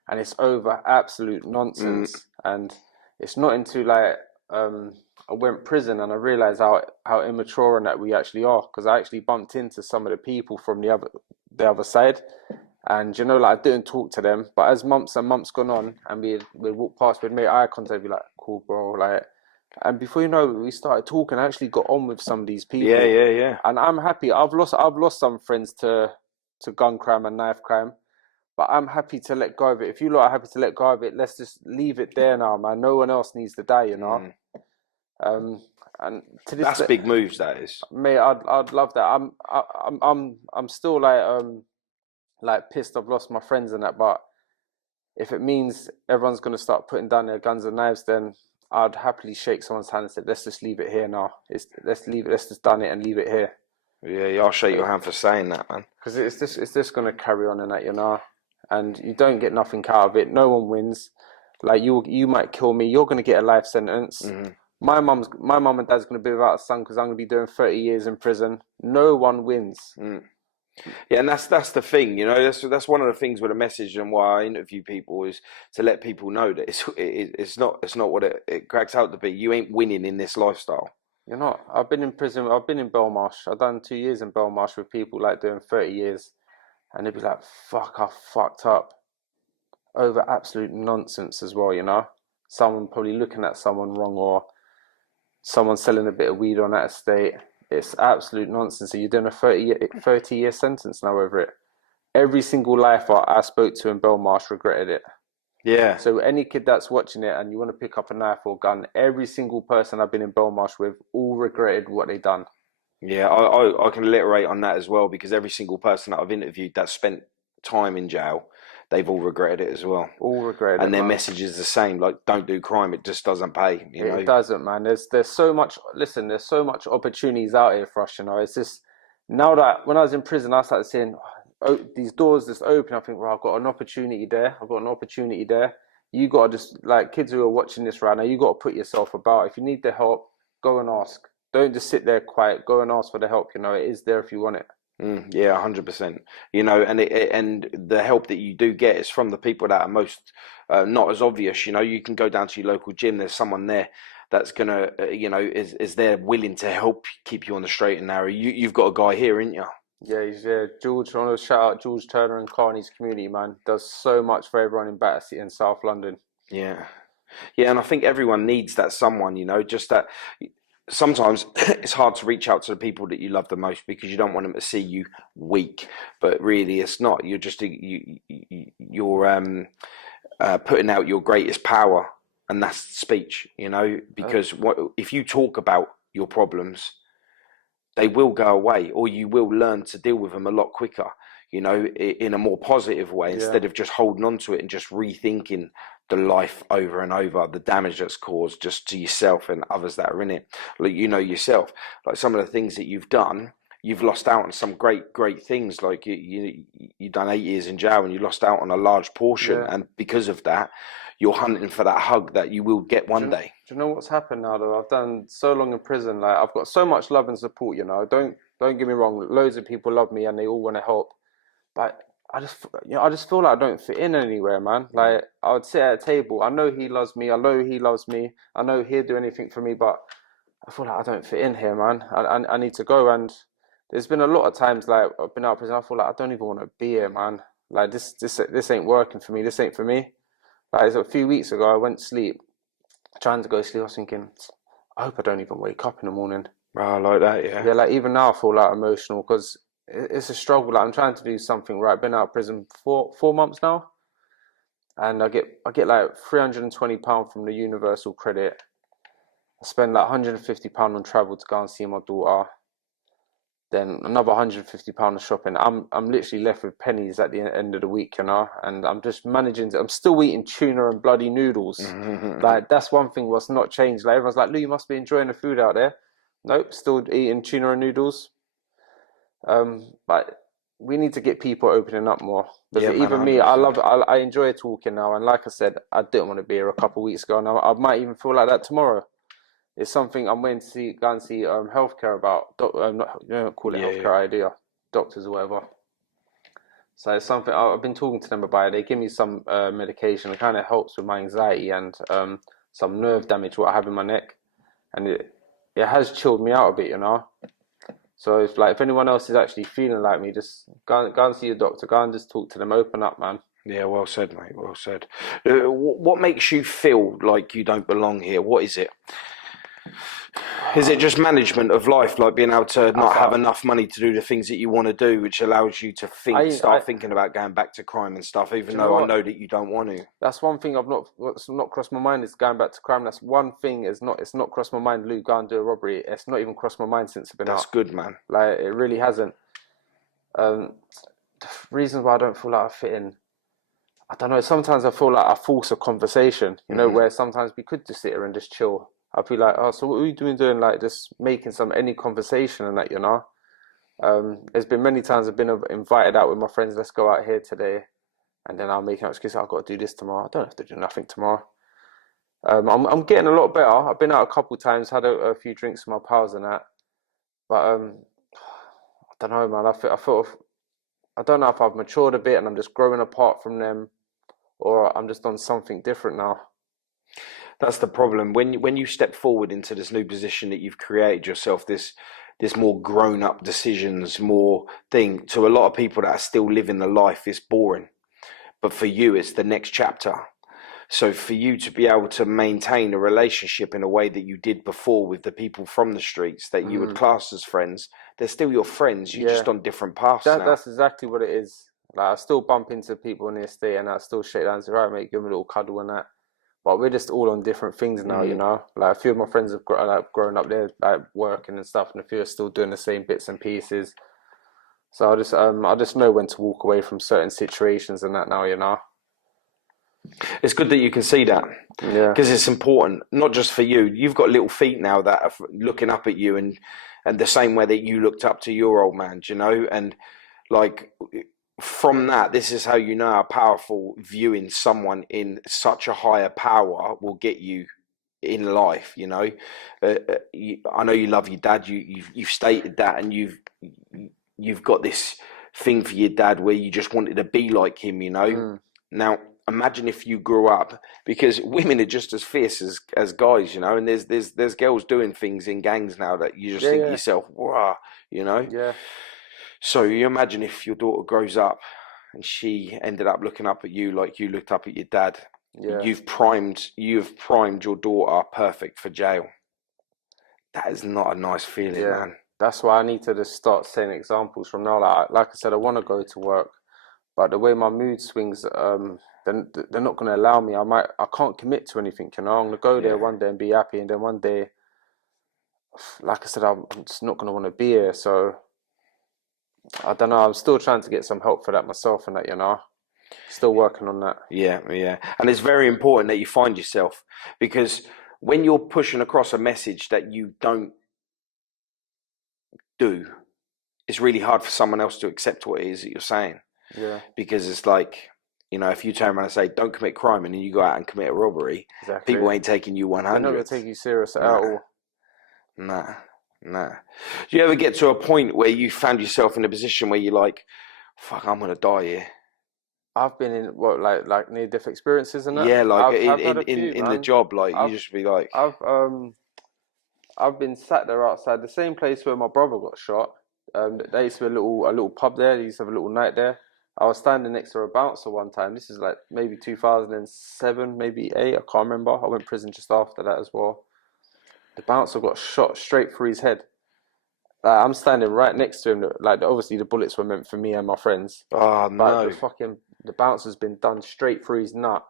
and it's over absolute Mm, nonsense. And it's not into like I went prison and I realized how immature and that we actually are, because I actually bumped into some of the people from the other side, and you know, like I didn't talk to them, but as months and months gone on, and we walk past, we'd make eye contact, be like, "Cool, bro," like, and before you know it, we started talking. I actually got on with some of these yeah, people, yeah, yeah, and I'm happy. I've lost some friends to gun crime and knife crime, but I'm happy to let go of it. If you lot are happy to let go of it, let's just leave it there now, man. No one else needs to die, you know. mm. Um, and to this That's day, big moves. That is. mate, I'd love that. I'm still like pissed. I've lost my friends and that, but if it means everyone's going to start putting down their guns and knives, then I'd happily shake someone's hand and say, "Let's just leave it here now. Let's leave it. Let's just done it and leave it here." Yeah, yeah, I'll shake your hand for saying that, man. Because it's just going to carry on in that, you know, and you don't get nothing out of it. No one wins. Like you might kill me. You're going to get a life sentence. Hmm. My mum and dad's going to be without a son because I'm going to be doing 30 years in prison. No one wins. Mm. Yeah, and that's the thing, you know. That's one of the things with a message and why I interview people is to let people know that it's not what it cracks out to be. You ain't winning in this lifestyle. You're not. I've been in prison. I've been in Belmarsh. I've done 2 years in Belmarsh with people like doing 30 years, and they'd be like, "Fuck, I fucked up," over absolute nonsense as well. You know, someone probably looking at someone wrong, or someone selling a bit of weed on that estate. It's absolute nonsense. So you're doing a 30 year sentence now over it. Every single life I spoke to in Belmarsh regretted it. Yeah, So any kid that's watching it and you want to pick up a knife or gun, every single person I've been in Belmarsh with all regretted what they done. yeah, I can alliterate on that as well because every single person that I've interviewed that spent time in jail, they've all regretted it as well. All regretted And it, their man. message is the same, like don't do crime, it just doesn't pay, you It know. doesn't, man. There's so much. Listen, there's so much opportunities out here for us. You know, it's just now that when I was in prison, I started seeing these doors just open. I think, well, I've got an opportunity there. I've got an opportunity there. You got to just like kids who are watching this right now. You got to put yourself about. If you need the help, go and ask. Don't just sit there quiet. Go and ask for the help. You know, it is there if you want it. Yeah, 100%. You know, and the help that you do get is from the people that are most not as obvious. You know, you can go down to your local gym. There's someone there that's gonna, you know, is there willing to help keep you on the straight and narrow. You've got a guy here, ain't you? Yeah, he's George. I want to shout out George Turner and Carney's community, man. Does so much for everyone in Battersea and South London. Yeah, yeah, and I think everyone needs that someone. You know, just that. Sometimes it's hard to reach out to the people that you love the most because you don't want them to see you weak, but really it's not. You're just you're putting out your greatest power, and that's speech. You know, Uh, because if you talk about your problems, they will go away, or you will learn to deal with them a lot quicker. You know, in a more positive way, yeah. instead of just holding on to it and just rethinking the life over and over, the damage that's caused just to yourself and others that are in it. Like you know yourself, like some of the things that you've done, you've lost out on some great things. Like you done 8 years in jail and you lost out on a large portion, Yeah. and because of that, you're hunting for that hug that you will get Do one you, day. do you know what's happened now though? I've done so long in prison. Like I've got so much love and support. You know, don't get me wrong. Loads of people love me and they all want to help. But I just feel like I don't fit in anywhere, man. Mm. Like I would sit at a table. I know he loves me. I know he loves me. I know he'll do anything for me. But I feel like I don't fit in here, man. I need to go. And there's been a lot of times like I've been out of prison. I feel like I don't even want to be here, man. Like this ain't working for me. This ain't for me. Like a few weeks ago, I went to sleep, trying to go to sleep. I was thinking, I hope I don't even wake up in the morning. Oh, like that, yeah. Yeah, like even now I feel like emotional because it's a struggle. Like I'm trying to do something right. I've been out of prison for 4 months now, and I get like £320 from the Universal Credit. I spend like £150 on travel to go and see my daughter. Then another £150 on shopping. I'm literally left with pennies at the end of the week, and I'm just managing. I'm still eating tuna and bloody noodles. Like that's one thing what's not changed. Like everyone's like, Lou, you must be enjoying the food out there. Nope, still eating tuna and noodles. But we need to get people opening up more. Because Yeah, man, even me, I 100%. love, I enjoy talking now. And like I said, I didn't want to be here a couple of weeks ago, and I might even feel like that tomorrow. It's something I'm waiting to see, go and see healthcare about. Not, you don't call it Yeah, yeah. healthcare idea, doctors or whatever. So it's something I've been talking to them about. It. They give me some medication. It kind of helps with my anxiety and some nerve damage what I have in my neck, and it has chilled me out a bit. So if anyone else is actually feeling like me, just go and see your doctor. Go and just talk to them. Open up, man. Yeah, well said, mate. Well said. What makes you feel like you don't belong here? What is it? Is it just management of life, like being able to not have enough money to do the things that you want to do, which allows you to start thinking about going back to crime and stuff, even though I know that you don't want to? That's one thing what's not crossed my mind is going back to crime. That's one thing it's not crossed my mind. Lou, go and do a robbery. It's not even crossed my mind since I've been out. That's good, man. Like it really hasn't. The reasons why I don't feel like I fit in, I don't know. Sometimes I feel like I force a conversation, where sometimes we could just sit here and just chill. I'd be like, oh, so what are you doing? Like just making any conversation and that. There's been many times I've been invited out with my friends. Let's go out here today, and then I'll make an excuse. I've got to do this tomorrow. I don't have to do nothing tomorrow. I'm getting a lot better. I've been out a couple of times, had a few drinks with my pals and that, but I don't know, man. I don't know if I've matured a bit and I'm just growing apart from them, or I'm just on something different now. That's the problem. When you step forward into this new position that you've created yourself, this more grown up decisions, more thing, to a lot of people that are still living the life, it's boring. But for you, it's the next chapter. So for you to be able to maintain a relationship in a way that you did before with the people from the streets that you would class as friends, they're still your friends. You're just on different paths now. That's exactly what it is. Like I still bump into people in the estate and I still shake hands and say, right, mate, give them a little cuddle and that. But we're just all on different things now. Like a few of my friends have grown up there, like working and stuff, and a few are still doing the same bits and pieces. So I just know when to walk away from certain situations and that now. It's good that you can see that, because it's important, not just for you. You've got little feet now that are looking up at you, and the same way that you looked up to your old man, and like from that, this is how you know how powerful viewing someone in such a higher power will get you in life. I know you love your dad. You've stated that, and you've got this thing for your dad where you just wanted to be like him. Now imagine if you grew up, because women are just as fierce as guys, and there's girls doing things in gangs now that you just think to yourself, wow, Yeah. So you imagine if your daughter grows up and she ended up looking up at you like you looked up at your dad. Yeah. You've primed your daughter perfect for jail. That is not a nice feeling, man. That's why I need to just start setting examples from now. Like I said, I want to go to work, but the way my mood swings, they're not going to allow me. I can't commit to anything. I'm going to go there one day and be happy, and then one day, like I said, I'm just not going to want to be here. So I don't know. I'm still trying to get some help for that myself, and that. Still working on that. Yeah, and it's very important that you find yourself, because when you're pushing across a message that you don't do, it's really hard for someone else to accept what it is that you're saying. Yeah. Because it's like, if you turn around and say, don't commit crime, and then you go out and commit a robbery, people ain't taking you 100. They're not going to take you serious at all. Nah. Do you ever get to a point where you found yourself in a position where you're like, fuck, I'm going to die here? I've been in like near-death experiences and that. Yeah, like I've had a few, in man. the job, like you just be like, I've been sat there outside the same place where my brother got shot. There used to be a little pub there. They used to have a little night there. I was standing next to a bouncer one time. This is like maybe 2007, maybe eight. I can't remember. I went to prison just after that as well. The bouncer got shot straight through his head. I'm standing right next to him. Like obviously the bullets were meant for me and my friends, Oh but no. the bouncer's been done straight through his nut.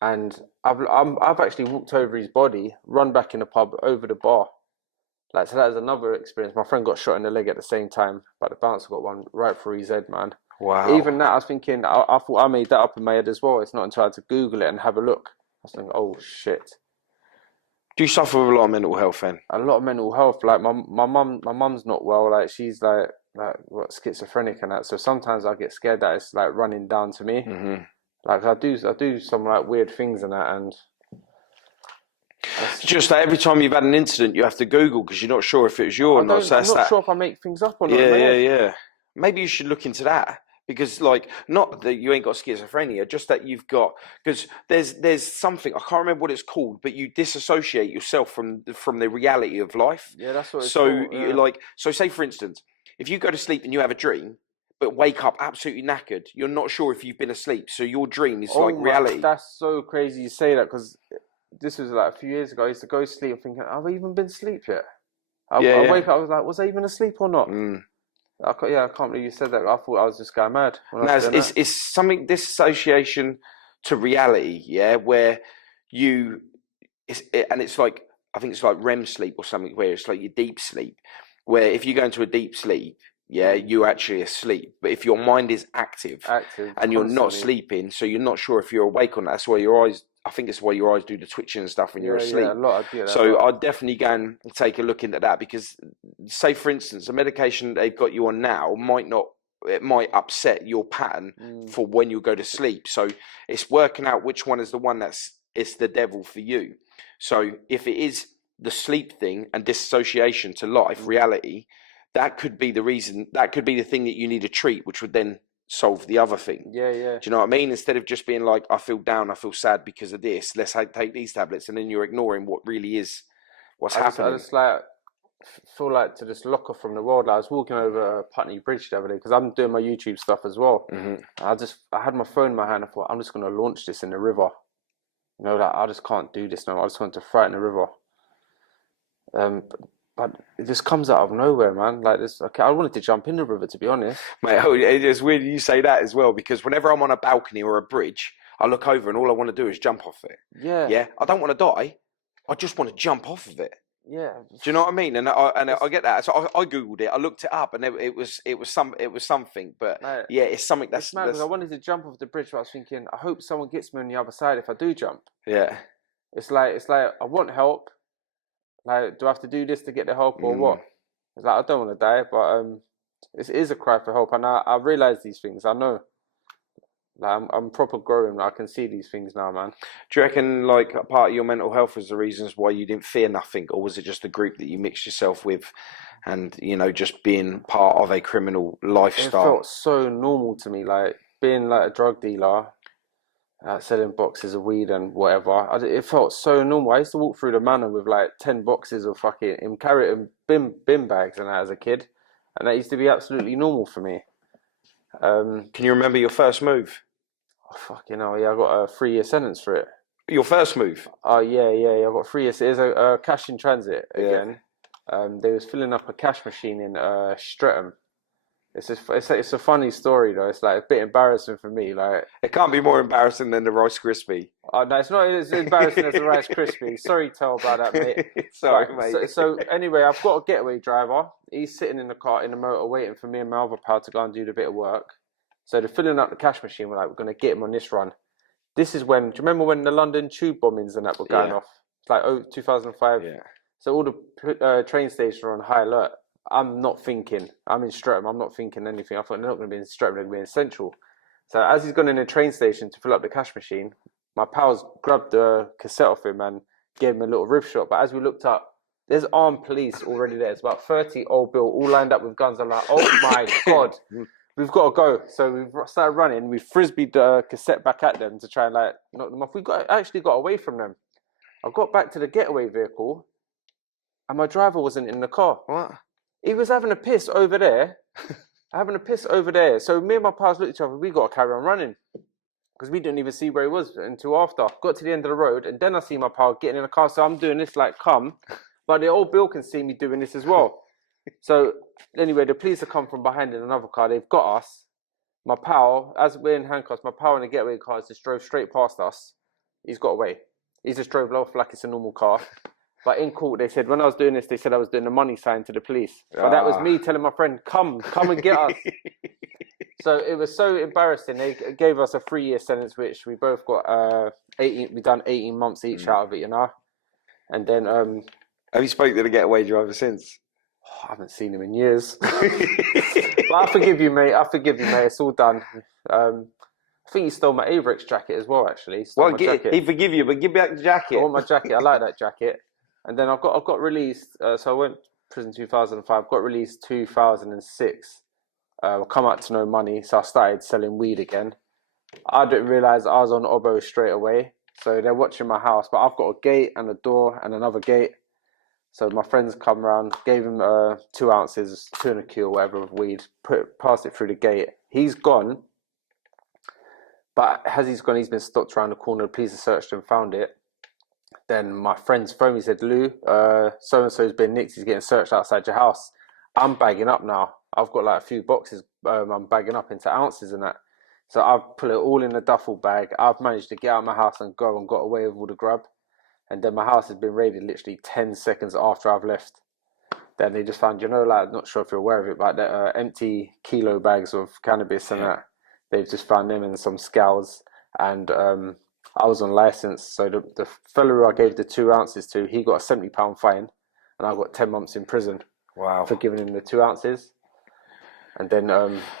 And I've actually walked over his body, run back in the pub over the bar. Like so, that was another experience. My friend got shot in the leg at the same time, but the bouncer got one right through his head, man. Wow. Even that, I was thinking, I thought I made that up in my head as well. It's not until I had to Google it and have a look. I was thinking, oh shit. Do you suffer with a lot of mental health then? A lot of mental health. Like my mum's not well. Like she's like what, schizophrenic and that. So sometimes I get scared that it's like running down to me. Mm-hmm. Like I do some like weird things and that, and just that every time you've had an incident, you have to Google because you're not sure if it was you or not. So I'm not sure if I make things up or not. Yeah. Maybe you should look into that because, like, not that you ain't got schizophrenia, just that you've got because there's something I can't remember what it's called, but you disassociate yourself from the reality of life. Yeah, that's what it's so called, yeah. you like so say for instance, if you go to sleep and you have a dream. But wake up absolutely knackered. You're not sure if you've been asleep, so your dream is like reality. That's so crazy you say that because this was like a few years ago. I used to go to sleep thinking, have I even been asleep yet? I wake up, I was like, was I even asleep or not? I can't believe you said that. I thought I was just going mad. It's something disassociation to reality, yeah, where it's like I think it's like REM sleep or something where it's like your deep sleep, where if you go into a deep sleep. Yeah, you're actually asleep. But if your mind is active and you're not sleeping, so you're not sure if you're awake or not, that's why your eyes, I think it's why your eyes do the twitching and stuff when you're asleep. Yeah, a lot. So I'd definitely go and take a look into that because, say for instance, the medication they've got you on now might upset your pattern for when you go to sleep. So it's working out which one is the one it's the devil for you. So if it is the sleep thing and disassociation to life, reality, that could be the reason, that could be the thing that you need to treat, which would then solve the other thing. Yeah. Do you know what I mean? Instead of just being like, I feel down, I feel sad because of this, let's take these tablets, and then you're ignoring what really is what's happening. I just like feel like to just lock off from the world. Like, I was walking over Putney Bridge the other day because I'm doing my YouTube stuff as well. I had my phone in my hand. I thought I'm just going to launch this in the river. You know, like I just can't do this now. I just want to throw it in the river. But it just comes out of nowhere, man. Like this, okay, I wanted to jump in the river, to be honest. Mate, it's weird you say that as well because whenever I'm on a balcony or a bridge, I look over and all I want to do is jump off it. Yeah. I don't want to die. I just want to jump off of it. Yeah. Do you know what I mean? And I get that. So I googled it. I looked it up, and it was something. But mate, yeah, it's something that's. It's mad because I wanted to jump off the bridge, but I was thinking, I hope someone gets me on the other side if I do jump. Yeah. It's like I want help. Like, do I have to do this to get the help or what? It's like I don't want to die, but it is a cry for help, and I realize these things. I know. Like I'm proper growing. I can see these things now, man. Do you reckon like a part of your mental health was the reasons why you didn't fear nothing, or was it just the group that you mixed yourself with, and just being part of a criminal lifestyle? It felt so normal to me, like being like a drug dealer, selling boxes of weed and whatever. It felt so normal. I used to walk through the manor with like 10 boxes of fucking bin bags and that as a kid, and that used to be absolutely normal for me. Can you remember your first move? Oh, fucking hell, yeah, I got a 3-year sentence for it. Your first move? Oh, yeah, I got 3 years. It was a cash in transit again. They was filling up a cash machine in Streatham. It's a funny story though. It's like a bit embarrassing for me. Like it can't be more embarrassing than the Rice Krispie. Oh no, it's not as embarrassing as the Rice Krispie. Sorry, tell about that, mate. Sorry, mate. So anyway, I've got a getaway driver. He's sitting in the car in the motor waiting for me and my other pal to go and do the bit of work. So they're filling up the cash machine. We're like, we're going to get him on this run. This is when, do you remember when the London tube bombings and that were going off? It's like 2005. Yeah. So all the train stations are on high alert. I'm not thinking. I'm in Streatham. I'm not thinking anything. I thought they're not going to be in Streatham. They're going to be in Central. So as he's gone in the train station to fill up the cash machine, my pals grabbed the cassette off him and gave him a little rib shot. But as we looked up, there's armed police already there. It's about 30 old Bill all lined up with guns. I'm like, oh my God. We've got to go. So we've started running. We frisbeed the cassette back at them to try and like knock them off. Actually got away from them. I got back to the getaway vehicle. and my driver wasn't in the car. What? He was having a piss over there. So me and my pals looked at each other. We got to carry on running because we didn't even see where he was until after. Got to the end of the road, and then I see my pal getting in the car. So I'm doing this like, come. But the old Bill can see me doing this as well. So anyway, the police have come from behind in another car. They've got us. My pal, as we're in handcuffs, my pal in the getaway car just drove straight past us. He's got away. He just drove off like it's a normal car. But in court, they said, when I was doing this, they said I was doing the money sign to the police. But that was me telling my friend, come and get us. So it was so embarrassing. They gave us a 3-year sentence, which we both got 18. We done 18 months each out of it, you know. And then have you spoken to the getaway driver since? I haven't seen him in years. But I forgive you, mate. It's all done. I think he stole my Averex jacket as well, actually. He forgive you, but give back the jacket. I want my jacket. I like that jacket. And then I got released. So I went to prison 2005. Got released 2006. Come out to no money, so I started selling weed again. I didn't realise I was on Obo straight away. So they're watching my house, but I've got a gate and a door and another gate. So my friends come around, gave him 2 ounces, 2 and a kilo, whatever, of weed, passed it through the gate. He's gone. But as he's gone, he's been stopped around the corner. The police have searched and found it. Then my friend's phoned me, said, Lou, so-and-so's been nicked. He's getting searched outside your house. I'm bagging up now. I've got like a few boxes. I'm bagging up into ounces and that. So I've put it all in a duffel bag. I've managed to get out of my house and go and got away with all the grub. And then my house has been raided literally 10 seconds after I've left. Then they just found, like, not sure if you're aware of it, but the empty kilo bags of cannabis and that. They've just found them in some scales. And I was on license. So the fellow who I gave the 2 ounces to, he got a £70 fine. And I got 10 months in prison. Wow. For giving him the 2 ounces. And then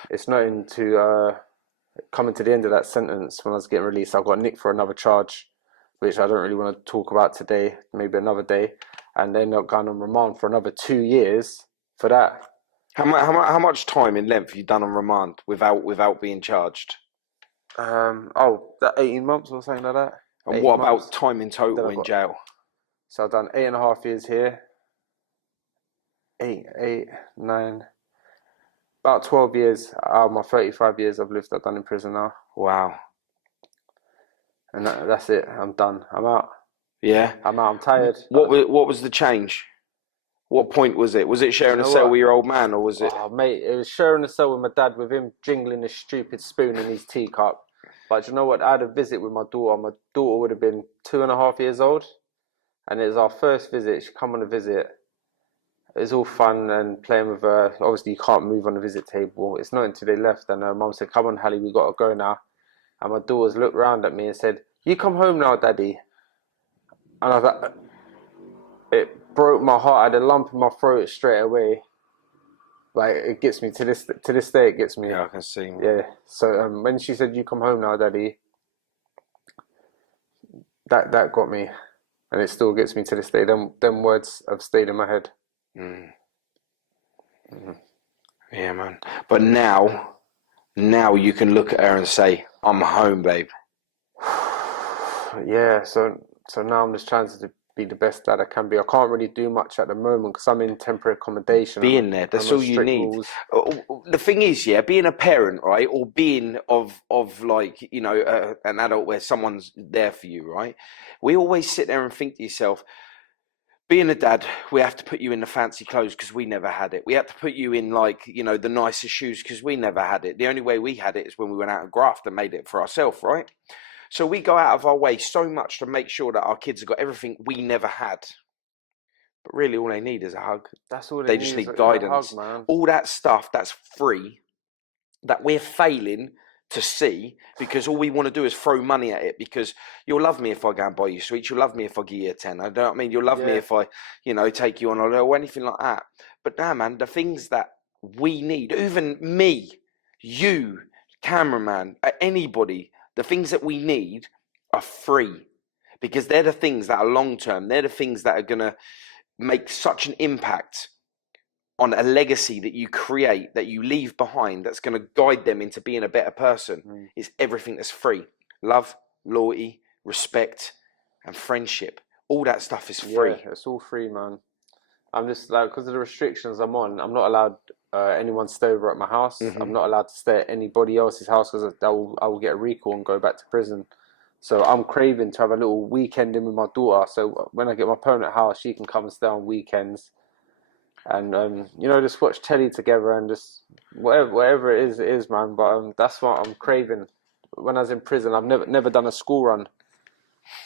it's not into coming to the end of that sentence when I was getting released. I got nicked for another charge, which I don't really want to talk about today, maybe another day. And then I got on remand for another 2 years for that. How much time in length have you done on remand without being charged? That 18 months or something like that. And what about time in total in jail? So I've done 8.5 years here. 8, 9, about 12 years out of my 35 years I've done in prison now. Wow. And that's it. I'm done. I'm out. Yeah. I'm out. I'm tired. What was the change? What point was it? Was it sharing a cell with your old man, or was it? Oh, mate, it was sharing a cell with my dad, with him jingling his stupid spoon in his teacup. But you know what? I had a visit with my daughter. My daughter would have been 2.5 years old. And it was our first visit. She come on a visit. It was all fun and playing with her. Obviously, you can't move on the visit table. It's not until they left. And her mum said, come on, Hallie, we got to go now. And my daughters looked round at me and said, you come home now, Daddy. And I was like, it broke my heart. I had a lump in my throat straight away. Like, it gets me to this day. It gets me. Yeah, I can see. Man. Yeah. So when she said, "You come home now, Daddy," that got me, and it still gets me to this day. Them words have stayed in my head. Mm. Mm-hmm. Yeah, man. But now you can look at her and say, "I'm home, babe." Yeah. So now I'm just trying to be the best that I can be. I can't really do much at the moment because I'm in temporary accommodation. Being there, that's all you need. The thing is, yeah, being a parent, right, or being of like, you know, an adult where someone's there for you, right? We always sit there and think to yourself, being a dad, we have to put you in the fancy clothes because we never had it. We have to put you in, like, you know, the nicest shoes because we never had it. The only way we had it is when we went out and grafted and made it for ourselves, right? So we go out of our way so much to make sure that our kids have got everything we never had. But really all they need is a hug. That's all they just need guidance. Hug, man. All that stuff that's free, that we're failing to see because all we want to do is throw money at it because you'll love me if I go and buy you sweets. You'll love me if I give you a 10. I don't mean you'll love me if I, you know, take you on holiday or anything like that. But no, man, the things that we need, even me, you, cameraman, anybody, the things that we need are free because they're the things that are long-term. They're the things that are going to make such an impact on a legacy that you create, that you leave behind, that's going to guide them into being a better person. Is everything that's free. Love, loyalty, respect, and friendship. All that stuff is free. Yeah, it's all free, man. I'm just like, because of the restrictions I'm on, I'm not allowed anyone to stay over at my house. Hmm. I'm not allowed to stay at anybody else's house because I will get a recall and go back to prison. So I'm craving to have a little weekend in with my daughter. So when I get my permanent house, she can come and stay on weekends, and just watch telly together and just whatever it is, man. But that's what I'm craving. When I was in prison, I've never done a school run,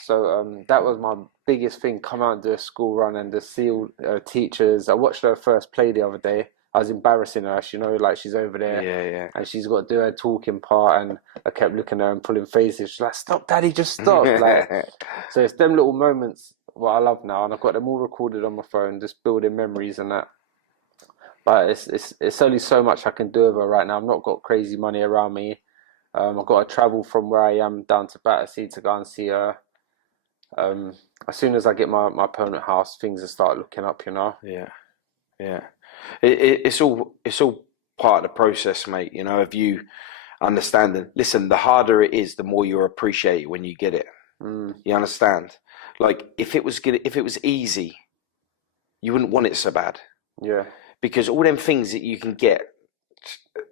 so that was my biggest thing. Come out and do a school run and just see all teachers. I watched her first play the other day. I was embarrassing her, like she's over there Yeah, yeah. and she's got to do her talking part, and I kept looking at her and pulling faces. She's like, "Stop, Daddy, just stop!" Like, so it's them little moments what I love now, and I've got them all recorded on my phone, just building memories and that. But it's only so much I can do with her right now. I've not got crazy money around me. I've got to travel from where I am down to Battersea to go and see her. Um, as soon as I get my permanent house, things will start looking up, you know. Yeah, yeah. It's all part of the process, mate. You know, if you understand it. Listen, the harder it is, the more you appreciate it when you get it. Mm, You understand? Like if it was easy, you wouldn't want it so bad yeah, because all them things that you can get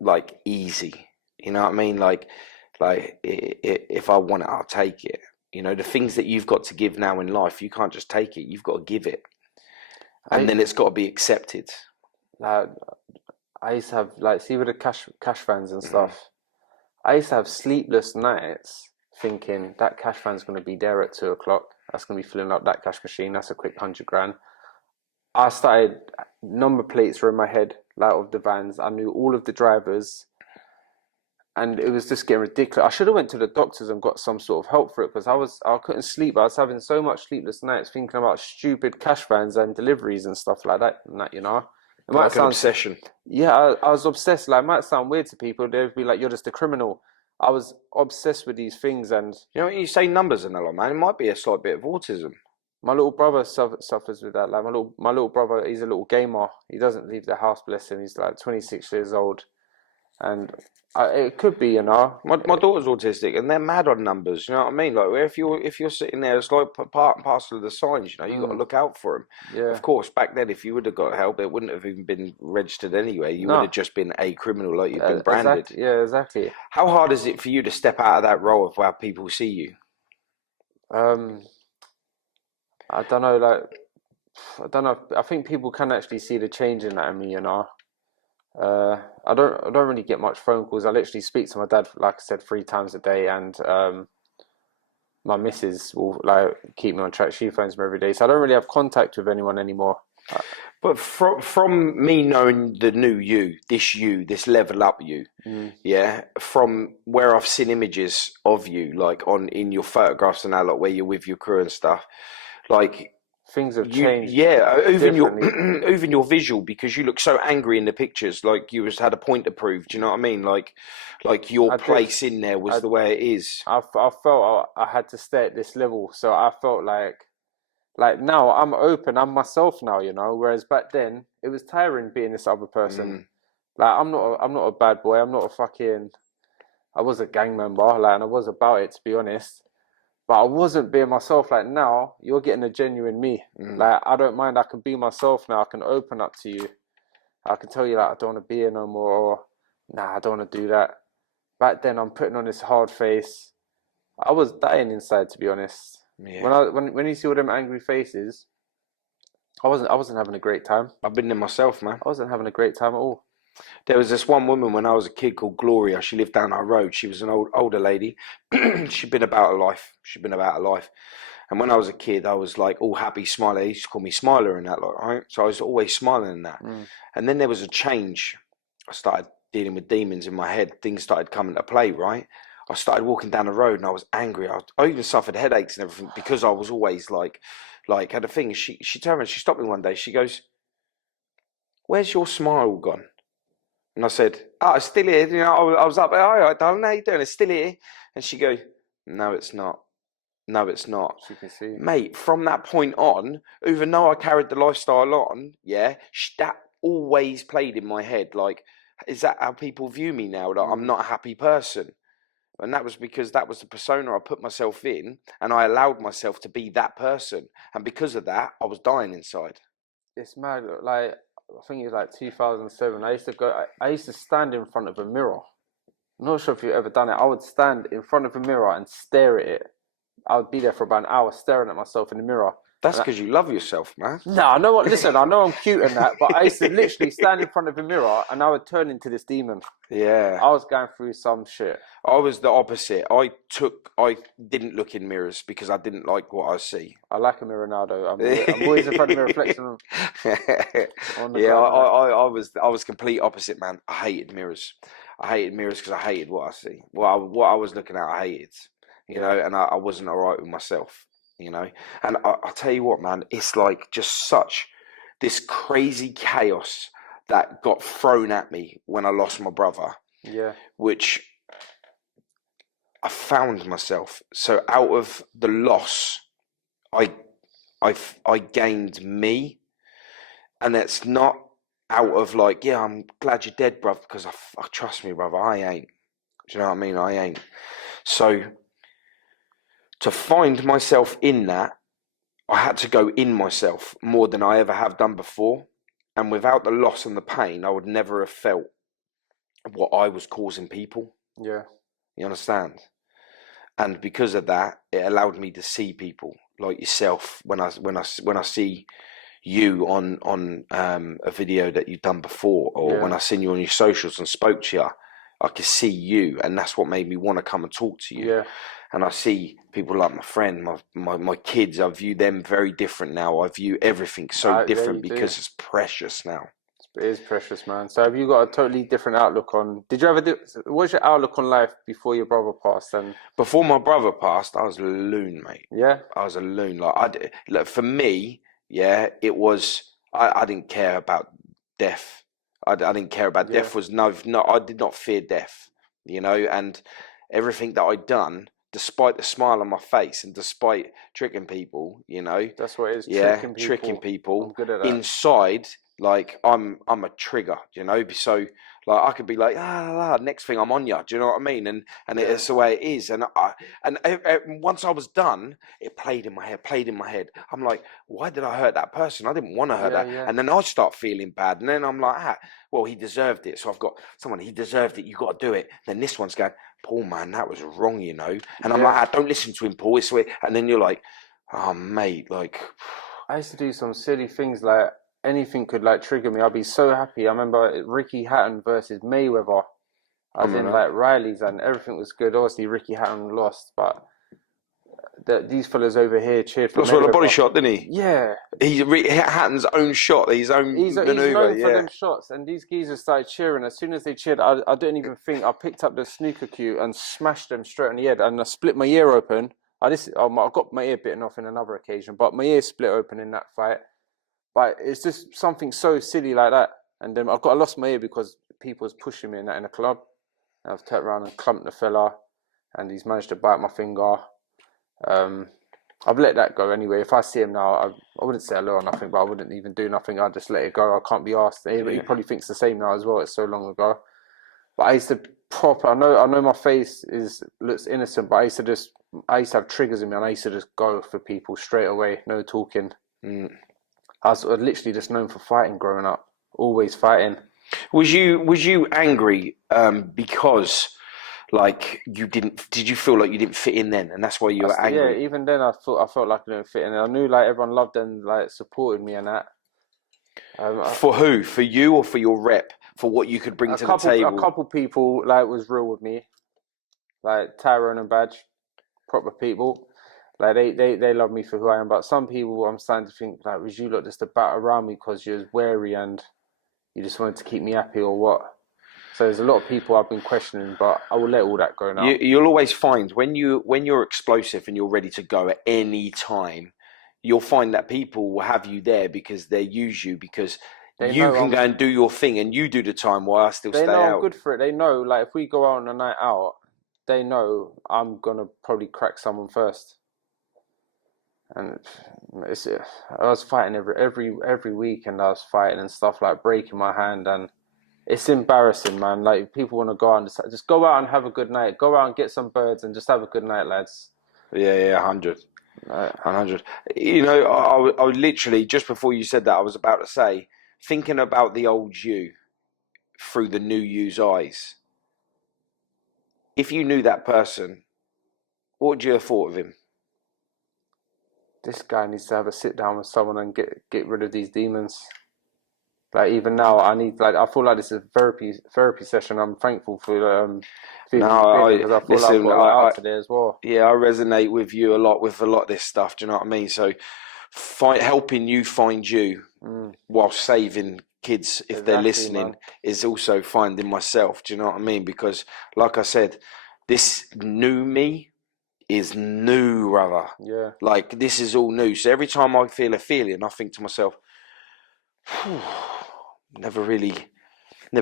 like easy. You know what I mean? If I want it, I'll take it. You know, the things that you've got to give now in life, you can't just take it. You've got to give it, and I then it's got to be accepted. like I used to have like see with the cash vans and Hmm. stuff. I used to have sleepless nights thinking that cash van's going to be there at 2 o'clock. That's going to be filling up that cash machine. That's a quick 100 grand. I started number plates were in my head, like of the vans. I knew all of the drivers, and it was just getting ridiculous. I should have went to the doctors and got some sort of help for it because I couldn't sleep. I was having so much sleepless nights thinking about stupid cash vans and deliveries and stuff like that. And that, it might Like an sound, obsession. yeah, I was obsessed. Like, it might sound weird to people. They'd be like, "You're just a criminal." I was obsessed with these things, and You know, when you say numbers and a lot, man, it might be a slight bit of autism. my little brother suffers with that. Like my little brother, he's a little gamer. He doesn't leave the house. Bless him. He's like 26 years old, and it could be, My daughter's autistic, and they're mad on numbers. You know what I mean? Like, if you're sitting there, it's like part and parcel of the signs. You know, you got to Mm, look out for them. yeah. Of course, back then, if you would have got help, it wouldn't have even been registered anyway. You would have No, just been a criminal, like you've been branded. exactly. Yeah, exactly. How hard is it for you to step out of that role of how people see you? Um, I don't know. Like, I don't know. I think people can actually see the change in that in me. I don't really get much phone calls. I literally speak to my dad, like I said, 3 times a day, and my missus will like keep me on track. She phones me every day, so I don't really have contact with anyone anymore. Uh, But from me knowing the new you, this level up you, mm, yeah, from where I've seen images of you, like on in your photographs and that, like where you're with your crew and stuff, like things have you, changed yeah, even your differently. even your visual because you look so angry in the pictures, like you was had a point to prove. Do you know what I mean? Like your I did. place in there was I the way it is. I felt I had to stay at this level, so I felt like now I'm open. I'm myself now. Whereas back then it was tiring being this other person. Mm. Like I'm not a bad boy. I'm not a fucking. I was a gang member, like, and I was about it to be honest. But I wasn't being myself. Like now, you're getting a genuine me. Mm. Like I don't mind. I can be myself now. I can open up to you. I can tell you like I don't want to be here no more. Or nah, I don't want to do that. Back then, I'm putting on this hard face. I was dying inside, to be honest. Yeah, When you see all them angry faces, I wasn't having a great time. I've been there myself, man. I wasn't having a great time at all. There was this one woman when I was a kid called Gloria. She lived down our road. She was an older lady. She'd been about her life. She'd been about her life. And when I was a kid, I was like all happy, smiling. They used to call me Smiler and that, like, right? So I was always smiling in that. Mm, And then there was a change. I started dealing with demons in my head. Things started coming to play, right? I started walking down the road and I was angry. I even suffered headaches and everything because I was always like had a thing. She turned around, she stopped me one day. She goes, "Where's your smile gone?" And I said, "Oh, it's still here." You know, I was up. "All right, darling, how you doing? It's still here." And she goes, "No, it's not. No, it's not." as you can see. Mate, from that point on, even though I carried the lifestyle on, yeah, that always played in my head. Like, is that how people view me now? That I'm Mm. not a happy person? And that was because that was the persona I put myself in, and I allowed myself to be that person. And because of that, I was dying inside. it's mad. Like I think it was like 2007. I used to stand in front of a mirror. I'm not sure if you've ever done it. I would stand in front of a mirror and stare at it. I would be there for about an hour staring at myself in the mirror. That's because you love yourself, man. No, I know what. Listen, I know I'm cute and that, but I used to literally stand in front of a mirror and I would turn into this demon. Yeah. I was going through some shit. I was the opposite. I didn't look in mirrors because I didn't like what I see. I like a mirror now, though. I'm always in front of a reflection on the Yeah, ground. I was complete opposite, man. I hated mirrors. I hated mirrors because I hated what I see. What I was looking at, I hated. You know, and I wasn't alright with myself. You know, and I tell you what, man, it's like just such this crazy chaos that got thrown at me when I lost my brother. Yeah. Which I found myself. So out of the loss, I gained me, and it's not out of like, yeah, I'm glad you're dead, bruv, because I trust me, brother, I ain't. Do you know what I mean? I ain't. So to find myself in that, I had to go in myself more than I ever have done before. And without the loss and the pain, I would never have felt what I was causing people. Yeah. You understand? And because of that, it allowed me to see people like yourself when I see you on a video that you've done before, or when I seen you on your socials and spoke to you, I could see you, and that's what made me want to come and talk to you. Yeah. And I see people like my friend, my kids. I view them very different now. I view everything so different because it's precious now. It is precious, man. So have you got a totally different outlook on? Did you ever do? What's your outlook on life before your brother passed? And before my brother passed, I was a loon, mate. Yeah. I was a loon. Like for me, yeah, it was. I didn't care about death. I didn't care about death. Was no. I did not fear death. You know, and everything that I'd done, despite the smile on my face and despite tricking people, you know, that's what it is. Yeah, tricking people. I'm good at that. Inside, like I'm a trigger, you know. So like I could be like, next thing I'm on you. Do you know what I mean? And it's the way it is. And once I was done, it played in my head. I'm like, why did I hurt that person? I didn't want to hurt that. Yeah. And then I start feeling bad. And then I'm like, well, he deserved it. So I've got someone. He deserved it. You got to do it. Then this one's going, Paul, man, that was wrong, you know. And I'm like, don't listen to him, Paul. It's way. And then you're like, oh, mate, like. I used to do some silly things like. Anything could like trigger me. I'd be so happy. I remember Ricky Hatton versus Mayweather. I was in like Riley's and everything was good. Obviously, Ricky Hatton lost, but these fellas over here cheered for Mayweather. Lost with a body shot, didn't he? Yeah. Hatton's own shot, his own maneuver. He's known for them shots, and these geezers started cheering. As soon as they cheered, I didn't even think. I picked up the snooker cue and smashed them straight on the head, and I split my ear open. I got my ear bitten off in another occasion, but my ear split open in that fight. But it's just something so silly like that. And then I lost my ear because people was pushing me in a club. And I've turned around and clumped the fella, and he's managed to bite my finger. I've let that go anyway. If I see him now, I wouldn't say hello or nothing, but I wouldn't even do nothing. I'd just let it go. I can't be asked. He probably thinks the same now as well. It's so long ago. But I used to I know my face looks innocent, but I used to have triggers in me, and I used to just go for people straight away, no talking. I was literally just known for fighting growing up, always fighting. Was you angry because like did you feel like you didn't fit in then, and that's why you were angry? Yeah, even then I felt like I didn't fit in. I knew like everyone loved and like supported me and that. For who? For you or for your rep? For what you could bring to the table? A couple people like was real with me, like Tyrone and Badge, proper people. Like they love me for who I am, but some people I'm starting to think like, was you lot just about around me because you was wary and you just wanted to keep me happy or what? So there's a lot of people I've been questioning, but I will let all that go now. You'll always find when you're explosive and you're ready to go at any time, you'll find that people will have you there because they use you because you can go and do your thing and you do the time while I still stay out. They know I'm good for it. They know like if we go out on a night out, they know I'm gonna probably crack someone first. And I was fighting every weekend. I was fighting and stuff like breaking my hand, and it's embarrassing, man. Like people want to go out and just go out and have a good night. Go out and get some birds and just have a good night, lads. Yeah, 100. Right. 100. I would literally, just before you said that, I was about to say, thinking about the old you through the new you's eyes. If you knew that person, what would you have thought of him? This guy needs to have a sit down with someone and get rid of these demons. Like even now, I feel like this is a therapy session. I'm thankful for No, because I feel like I've listen, got a lot out today as well. yeah, I resonate with you a lot with a lot of this stuff. Do you know what I mean? So, helping you find you while saving kids, if they're listening, man. is also finding myself. Do you know what I mean? Because, like I said, this new me is new, brother. Yeah. Like this is all new. So every time I feel a feeling, I think to myself, never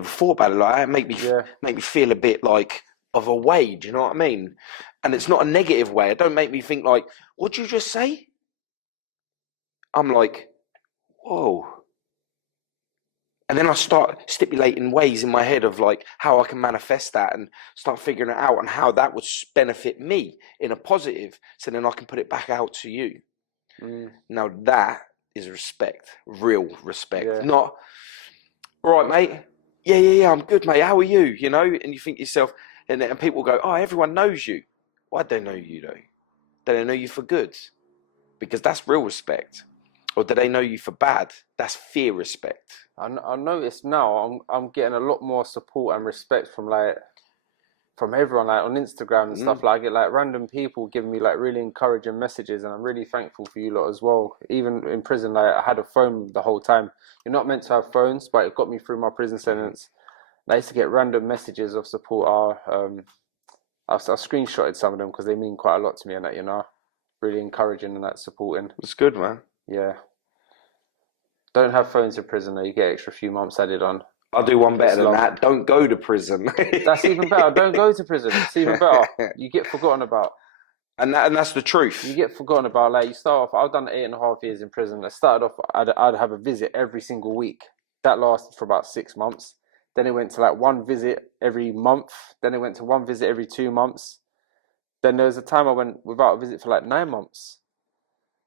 thought about it like that. Make me feel a bit like of a way. Do you know what I mean? And it's not a negative way. It don't make me think like, what'd you just say? I'm like, whoa. And then I start stipulating ways in my head of like how I can manifest that and start figuring it out and how that would benefit me in a positive. So then I can put it back out to you. Now that is respect, real respect. Yeah. Not, all right, mate. Yeah, I'm good, mate. How are you? You know, and you think to yourself, and people go, oh, everyone knows you. Why don't they know you though? They don't know you for good, because that's real respect. Or do they know you for bad? That's fear respect. I notice now I'm getting a lot more support and respect from everyone, like on Instagram and stuff. Like I get like random people giving me like really encouraging messages, and I'm really thankful for you lot as well. Even in prison, like I had a phone the whole time. You're not meant to have phones, but it got me through my prison sentence. And I used to get random messages of support. I screenshotted some of them because they mean quite a lot to me, and that, you know, really encouraging and that supporting. It's good, man. Yeah. Don't have phones in prison though. You get extra few months added on. I'll do one better than that. Don't go to prison. That's even better. Don't go to prison. It's even better. You get forgotten about. And that's the truth. You get forgotten about. Like you start off. I've done 8.5 years in prison. I started off. I'd have a visit every single week. That lasted for about 6 months. Then it went to like one visit every month. Then it went to one visit every 2 months. Then there was a time I went without a visit for like 9 months.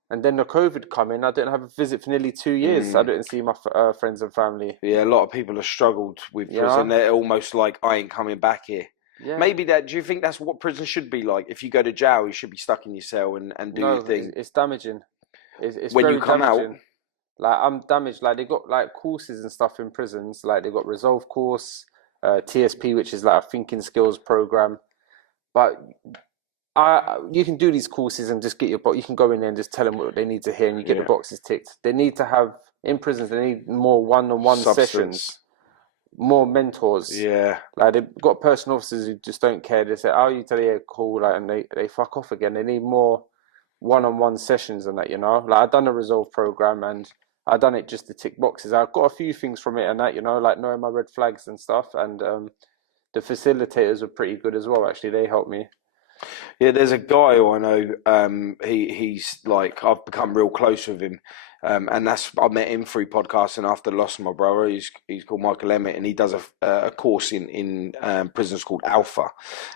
And then the COVID come in. I didn't have a visit for nearly 2 years. I didn't see my friends and family. Yeah, a lot of people have struggled with prison. They're almost like, I ain't coming back here. Yeah. Maybe do you think that's what prison should be like? If you go to jail, you should be stuck in your cell and do your thing. It's damaging. It's when very you come damaging. out. Like I'm damaged. Like they got like courses and stuff in prisons. Like they got Resolve course, TSP, which is like a thinking skills program. But you can do these courses and just get you can go in there and just tell them what they need to hear, and you get the boxes ticked. They need to have in prisons. They need more one-on-one sessions, more mentors. Yeah, like they've got person officers who just don't care. They say, "Oh, you tell you cool," like, and they fuck off again. They need more one-on-one sessions and that, you know. Like I've done a Resolve program and I've done it just to tick boxes. I've got a few things from it and that, you know, like knowing my red flags and stuff. And the facilitators were pretty good as well. Actually, they helped me. Yeah, there's a guy who I know. He's like, I've become real close with him, and I met him through podcasting after I lost my brother. He's called Michael Emmett, and he does a course in prisons called Alpha.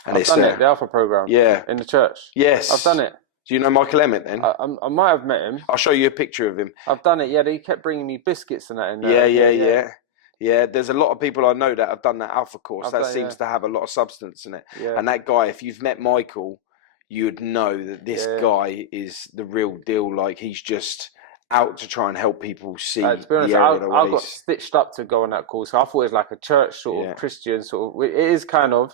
And I've done it, the Alpha program. Yeah, in the church. Yes, I've done it. Do you know Michael Emmett then? I might have met him. I'll show you a picture of him. I've done it. Yeah, they kept bringing me biscuits and that in there. Yeah, there's a lot of people I know that have done that Alpha course. That seems to have a lot of substance in it. Yeah. And that guy, if you've met Michael, you would know that this guy is the real deal. Like, he's just out to try and help people see to be honest, the error of the ways. I got stitched up to go on that course. I thought it was like a church sort of Christian sort of. It is kind of.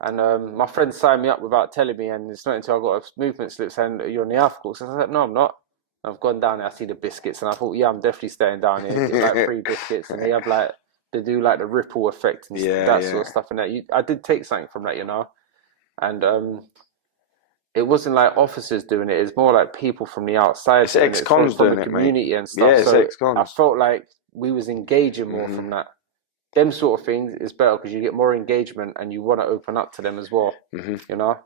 And my friend signed me up without telling me, and it's not until I got a movement slip saying you're on the Alpha course. I was like, no, I'm not. I've gone down there, I see the biscuits, and I thought, yeah, I'm definitely staying down here. It's like free biscuits, and they have like, they do like the ripple effect and that sort of stuff. And that I did take something from that, you know. And it wasn't like officers doing it. It's more like people from the outside. It's ex-cons from doing the it, community mate. and stuff. Yeah, it's so ex-cons. I felt like we was engaging more from that. Them sort of things is better because you get more engagement and you want to open up to them as well. You know.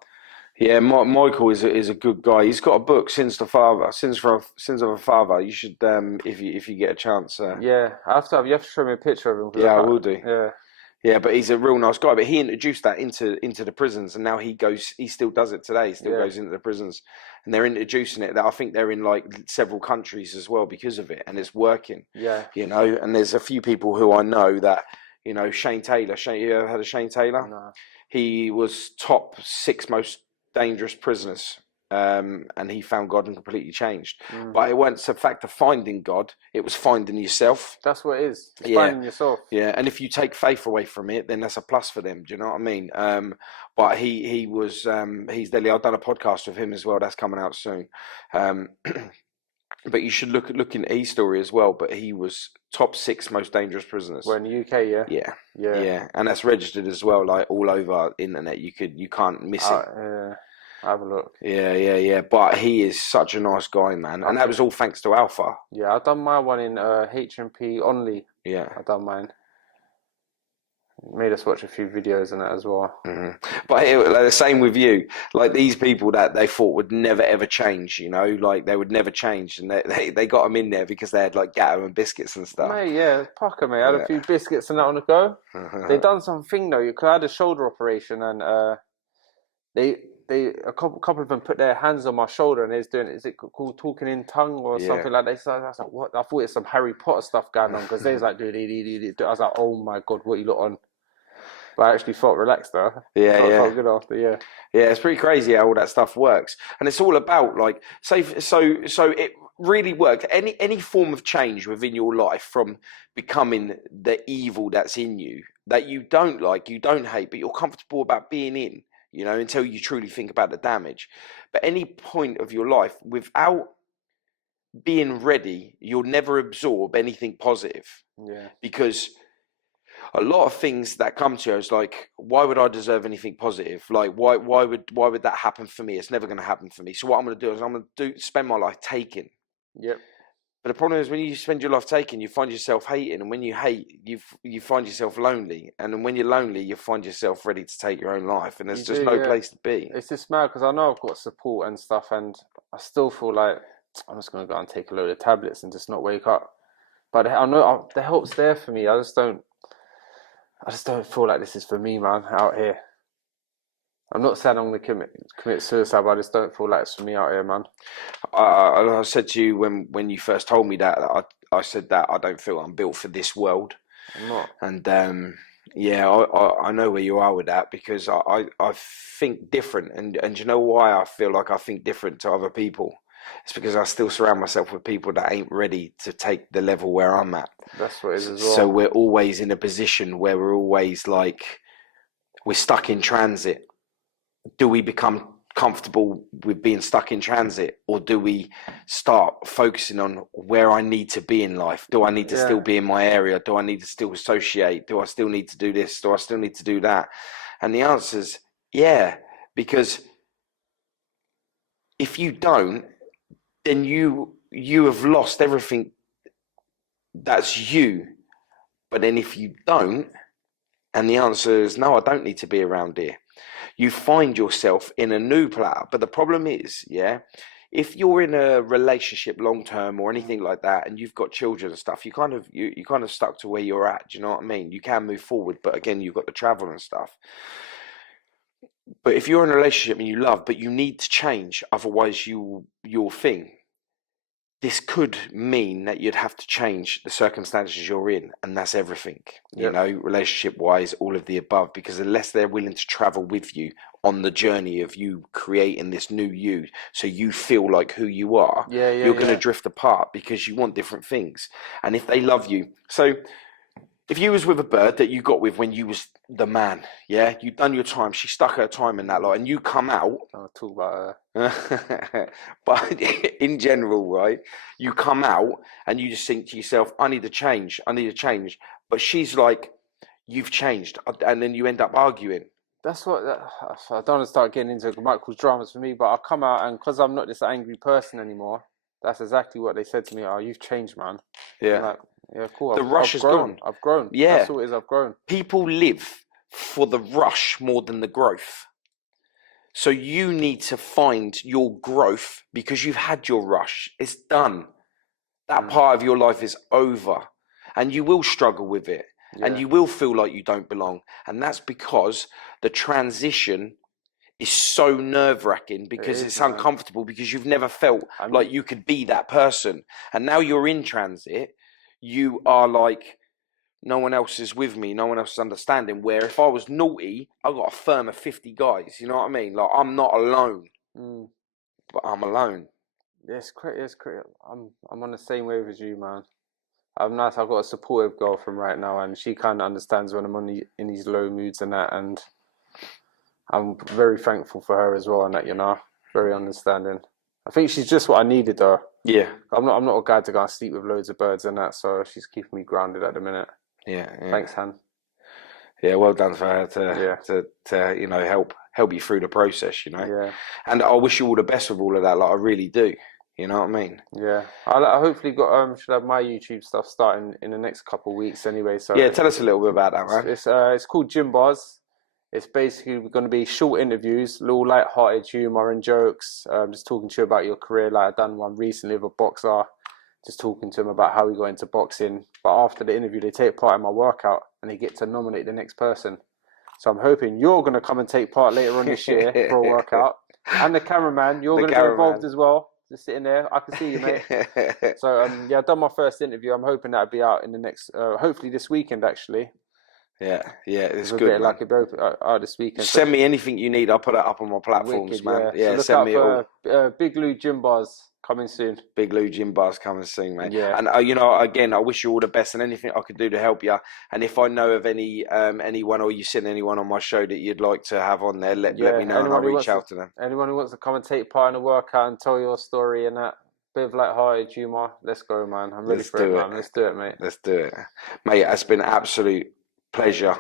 Yeah, Michael is a good guy. He's got a book, Sins of a Father. You should, if you get a chance. Yeah, you have to show me a picture of him. Yeah, I will do. Yeah, but he's a real nice guy. But he introduced that into the prisons, and now he still does it today. He still goes into the prisons, and they're introducing it. That I think they're in like several countries as well because of it, and it's working. Yeah, you know. And there's a few people who I know that, you know, Shane Taylor. You ever heard of Shane Taylor? no. He was top 6 most dangerous prisoners. And he found God and completely changed. But it wasn't the fact of finding God; it was finding yourself. That's what it is. It's finding yourself. Yeah, and if you take faith away from it, then that's a plus for them. Do you know what I mean? But he was he's deadly. I've done a podcast with him as well. That's coming out soon. But you should look into his story as well. But he was top 6 most dangerous prisoners. We're in the UK, yeah, and that's registered as well, like all over internet. You can't miss it. Have a look. Yeah. But he is such a nice guy, man. And that was all thanks to Alpha. Yeah, I've done my one in HMP only. Yeah. I've done mine. Made us watch a few videos and that as well. But like, the same with you. Like these people that they thought would never ever change, you know, like they would never change, and they got them in there because they had like gatto and biscuits and stuff. Mate, yeah, Pucker, mate. I had a few biscuits and that on the go. They done something though. Because I had a shoulder operation, and a couple of them put their hands on my shoulder, and they was doing, is it called talking in tongue or something like that? So I was like, what? I thought it's some Harry Potter stuff going on, because they was like doing it. I was like, oh my God, what you lot on? But I actually felt relaxed though. Felt good after, yeah. Yeah, it's pretty crazy how all that stuff works, and it's all about like, so it really works. Any form of change within your life, from becoming the evil that's in you, that you don't like, you don't hate, but you're comfortable about being in. You know, until you truly think about the damage. But any point of your life, without being ready, you'll never absorb anything positive. Yeah. Because a lot of things that come to you is like, why would I deserve anything positive? Like, why would that happen for me? It's never going to happen for me. So what I'm going to do is I'm going to spend my life taking. Yep. But the problem is, when you spend your life taking, you find yourself hating, and when you hate, you find yourself lonely, and then when you're lonely, you find yourself ready to take your own life, and there's just no place to be. It's just mad, because I know I've got support and stuff, and I still feel like I'm just going to go and take a load of tablets and just not wake up. But I know the help's there for me. I just don't feel like this is for me, man, out here. I'm not saying I'm going to commit suicide, but I just don't feel like it's for me out here, man. I said to you when you first told me that I said that I don't feel I'm built for this world. I'm not. And yeah, I know where you are with that, because I think different, and you know why I feel like I think different to other people? It's because I still surround myself with people that ain't ready to take the level where I'm at. That's what it is as well. So we're always in a position where we're always like, we're stuck in transit. Do we become comfortable with being stuck in transit, or do we start focusing on where I need to be in life? Do I need to still be in my area? Do I need to still associate? Do I still need to do this? Do I still need to do that? And the answer is yeah, because if you don't, then you have lost everything that's you. But then if you don't, and the answer is no, I don't need to be around here, you find yourself in a new platter. But the problem is, if you're in a relationship long term or anything like that, and you've got children and stuff, you kind of stuck to where you're at. Do you know what I mean? You can move forward, but again, you've got the travel and stuff. But if you're in a relationship and you love, but you need to change, otherwise your thing, this could mean that you'd have to change the circumstances you're in, and that's everything, you know, relationship-wise, all of the above, because unless they're willing to travel with you on the journey of you creating this new you, so you feel like who you are, you're going to drift apart, because you want different things. And if they love you, so if you was with a bird that you got with when you was the man, you've done your time, she stuck her time in that lot, and you come out. I'll talk about her. But in general, right, you come out and you just think to yourself, I need to change. But she's like, you've changed. And then you end up arguing. That's what, I don't want to start getting into Michael's dramas for me, but I come out, and because I'm not this angry person anymore, that's exactly what they said to me. Oh, you've changed, man. Yeah. I'm like, yeah, cool. The rush has gone. I've grown. Yeah. That's all it is, I've grown. People live for the rush more than the growth. So you need to find your growth, because you've had your rush. It's done. That part of your life is over. And you will struggle with it. and you will feel like you don't belong, and that's because the transition is so nerve-wracking, because it's uncomfortable, because you've never felt like you could be that person, and now you're in transit, you are like, no one else is with me, no one else is understanding. Where if I was naughty, I got a firm of 50 guys, you know what I mean? Like, I'm not alone, but I'm alone. Yeah, it's crazy. It's crazy. I'm on the same wave as you, man. I'm nice. I've got a supportive girlfriend right now, and she kind of understands when I'm in these low moods and that, and I'm very thankful for her as well, and that, you know, very understanding. I think she's just what I needed, though. Yeah. I'm not a guy to go and sleep with loads of birds and that, so she's keeping me grounded at the minute. Yeah. Thanks, Han. Yeah, well done for her to you know, help you through the process, you know. Yeah. And I wish you all the best with all of that. Like, I really do. You know what I mean? Yeah. I hopefully should have my YouTube stuff starting in the next couple of weeks anyway. So yeah, tell us a little bit about that, man. It's called Gym Bars. It's basically going to be short interviews, little light-hearted humour and jokes. Just talking to you about your career. Like I've done one recently with a boxer, just talking to him about how he got into boxing. But after the interview, they take part in my workout and they get to nominate the next person. So I'm hoping you're going to come and take part later on this year for a workout. And the cameraman, you're going to be involved as well. Just sitting there, I can see you, mate. So yeah, I've done my first interview. I'm hoping that'll be out in the next, hopefully this weekend actually. Yeah, it's good, man. Like out this weekend. Send me anything you need. I'll put it up on my platforms, wicked, man. Yeah, so send me it all. Big Lou Gym Bars coming soon. Big Lou Gym Bars coming soon, man. Yeah. And you know, again, I wish you all the best, and anything I could do to help you. And if I know of anyone, or you send anyone on my show that you'd like to have on there, let me know, and I'll reach out to them. Anyone who wants to come and take part in a workout and tell your story and that. Bit of light-hearted humour. Let's go, man. I'm ready for it, man. Let's do it, mate. Let's do it. Mate, it's been an absolute pleasure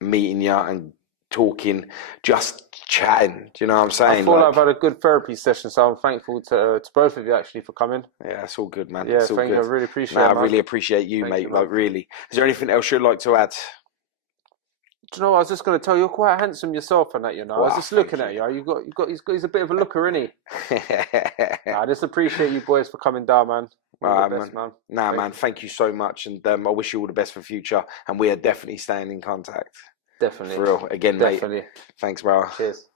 meeting you and talking, just chatting. Do you know what I'm saying? I feel like I've had a good therapy session, so I'm thankful to both of you actually for coming. Yeah, it's all good, man. Yeah, thank you. I really appreciate it. I really appreciate you, mate. Like, really. Is there anything else you'd like to add? Do you know, I was just going to tell you, you're quite handsome yourself and that, you know. Wow, I was just looking at you. He's a bit of a looker, isn't he? I just appreciate you boys for coming down, man. All the best, man. Nah, man, thank you so much. And I wish you all the best for future. And we are definitely staying in contact. Definitely. For real. Again, mate. Thanks, bro. Cheers.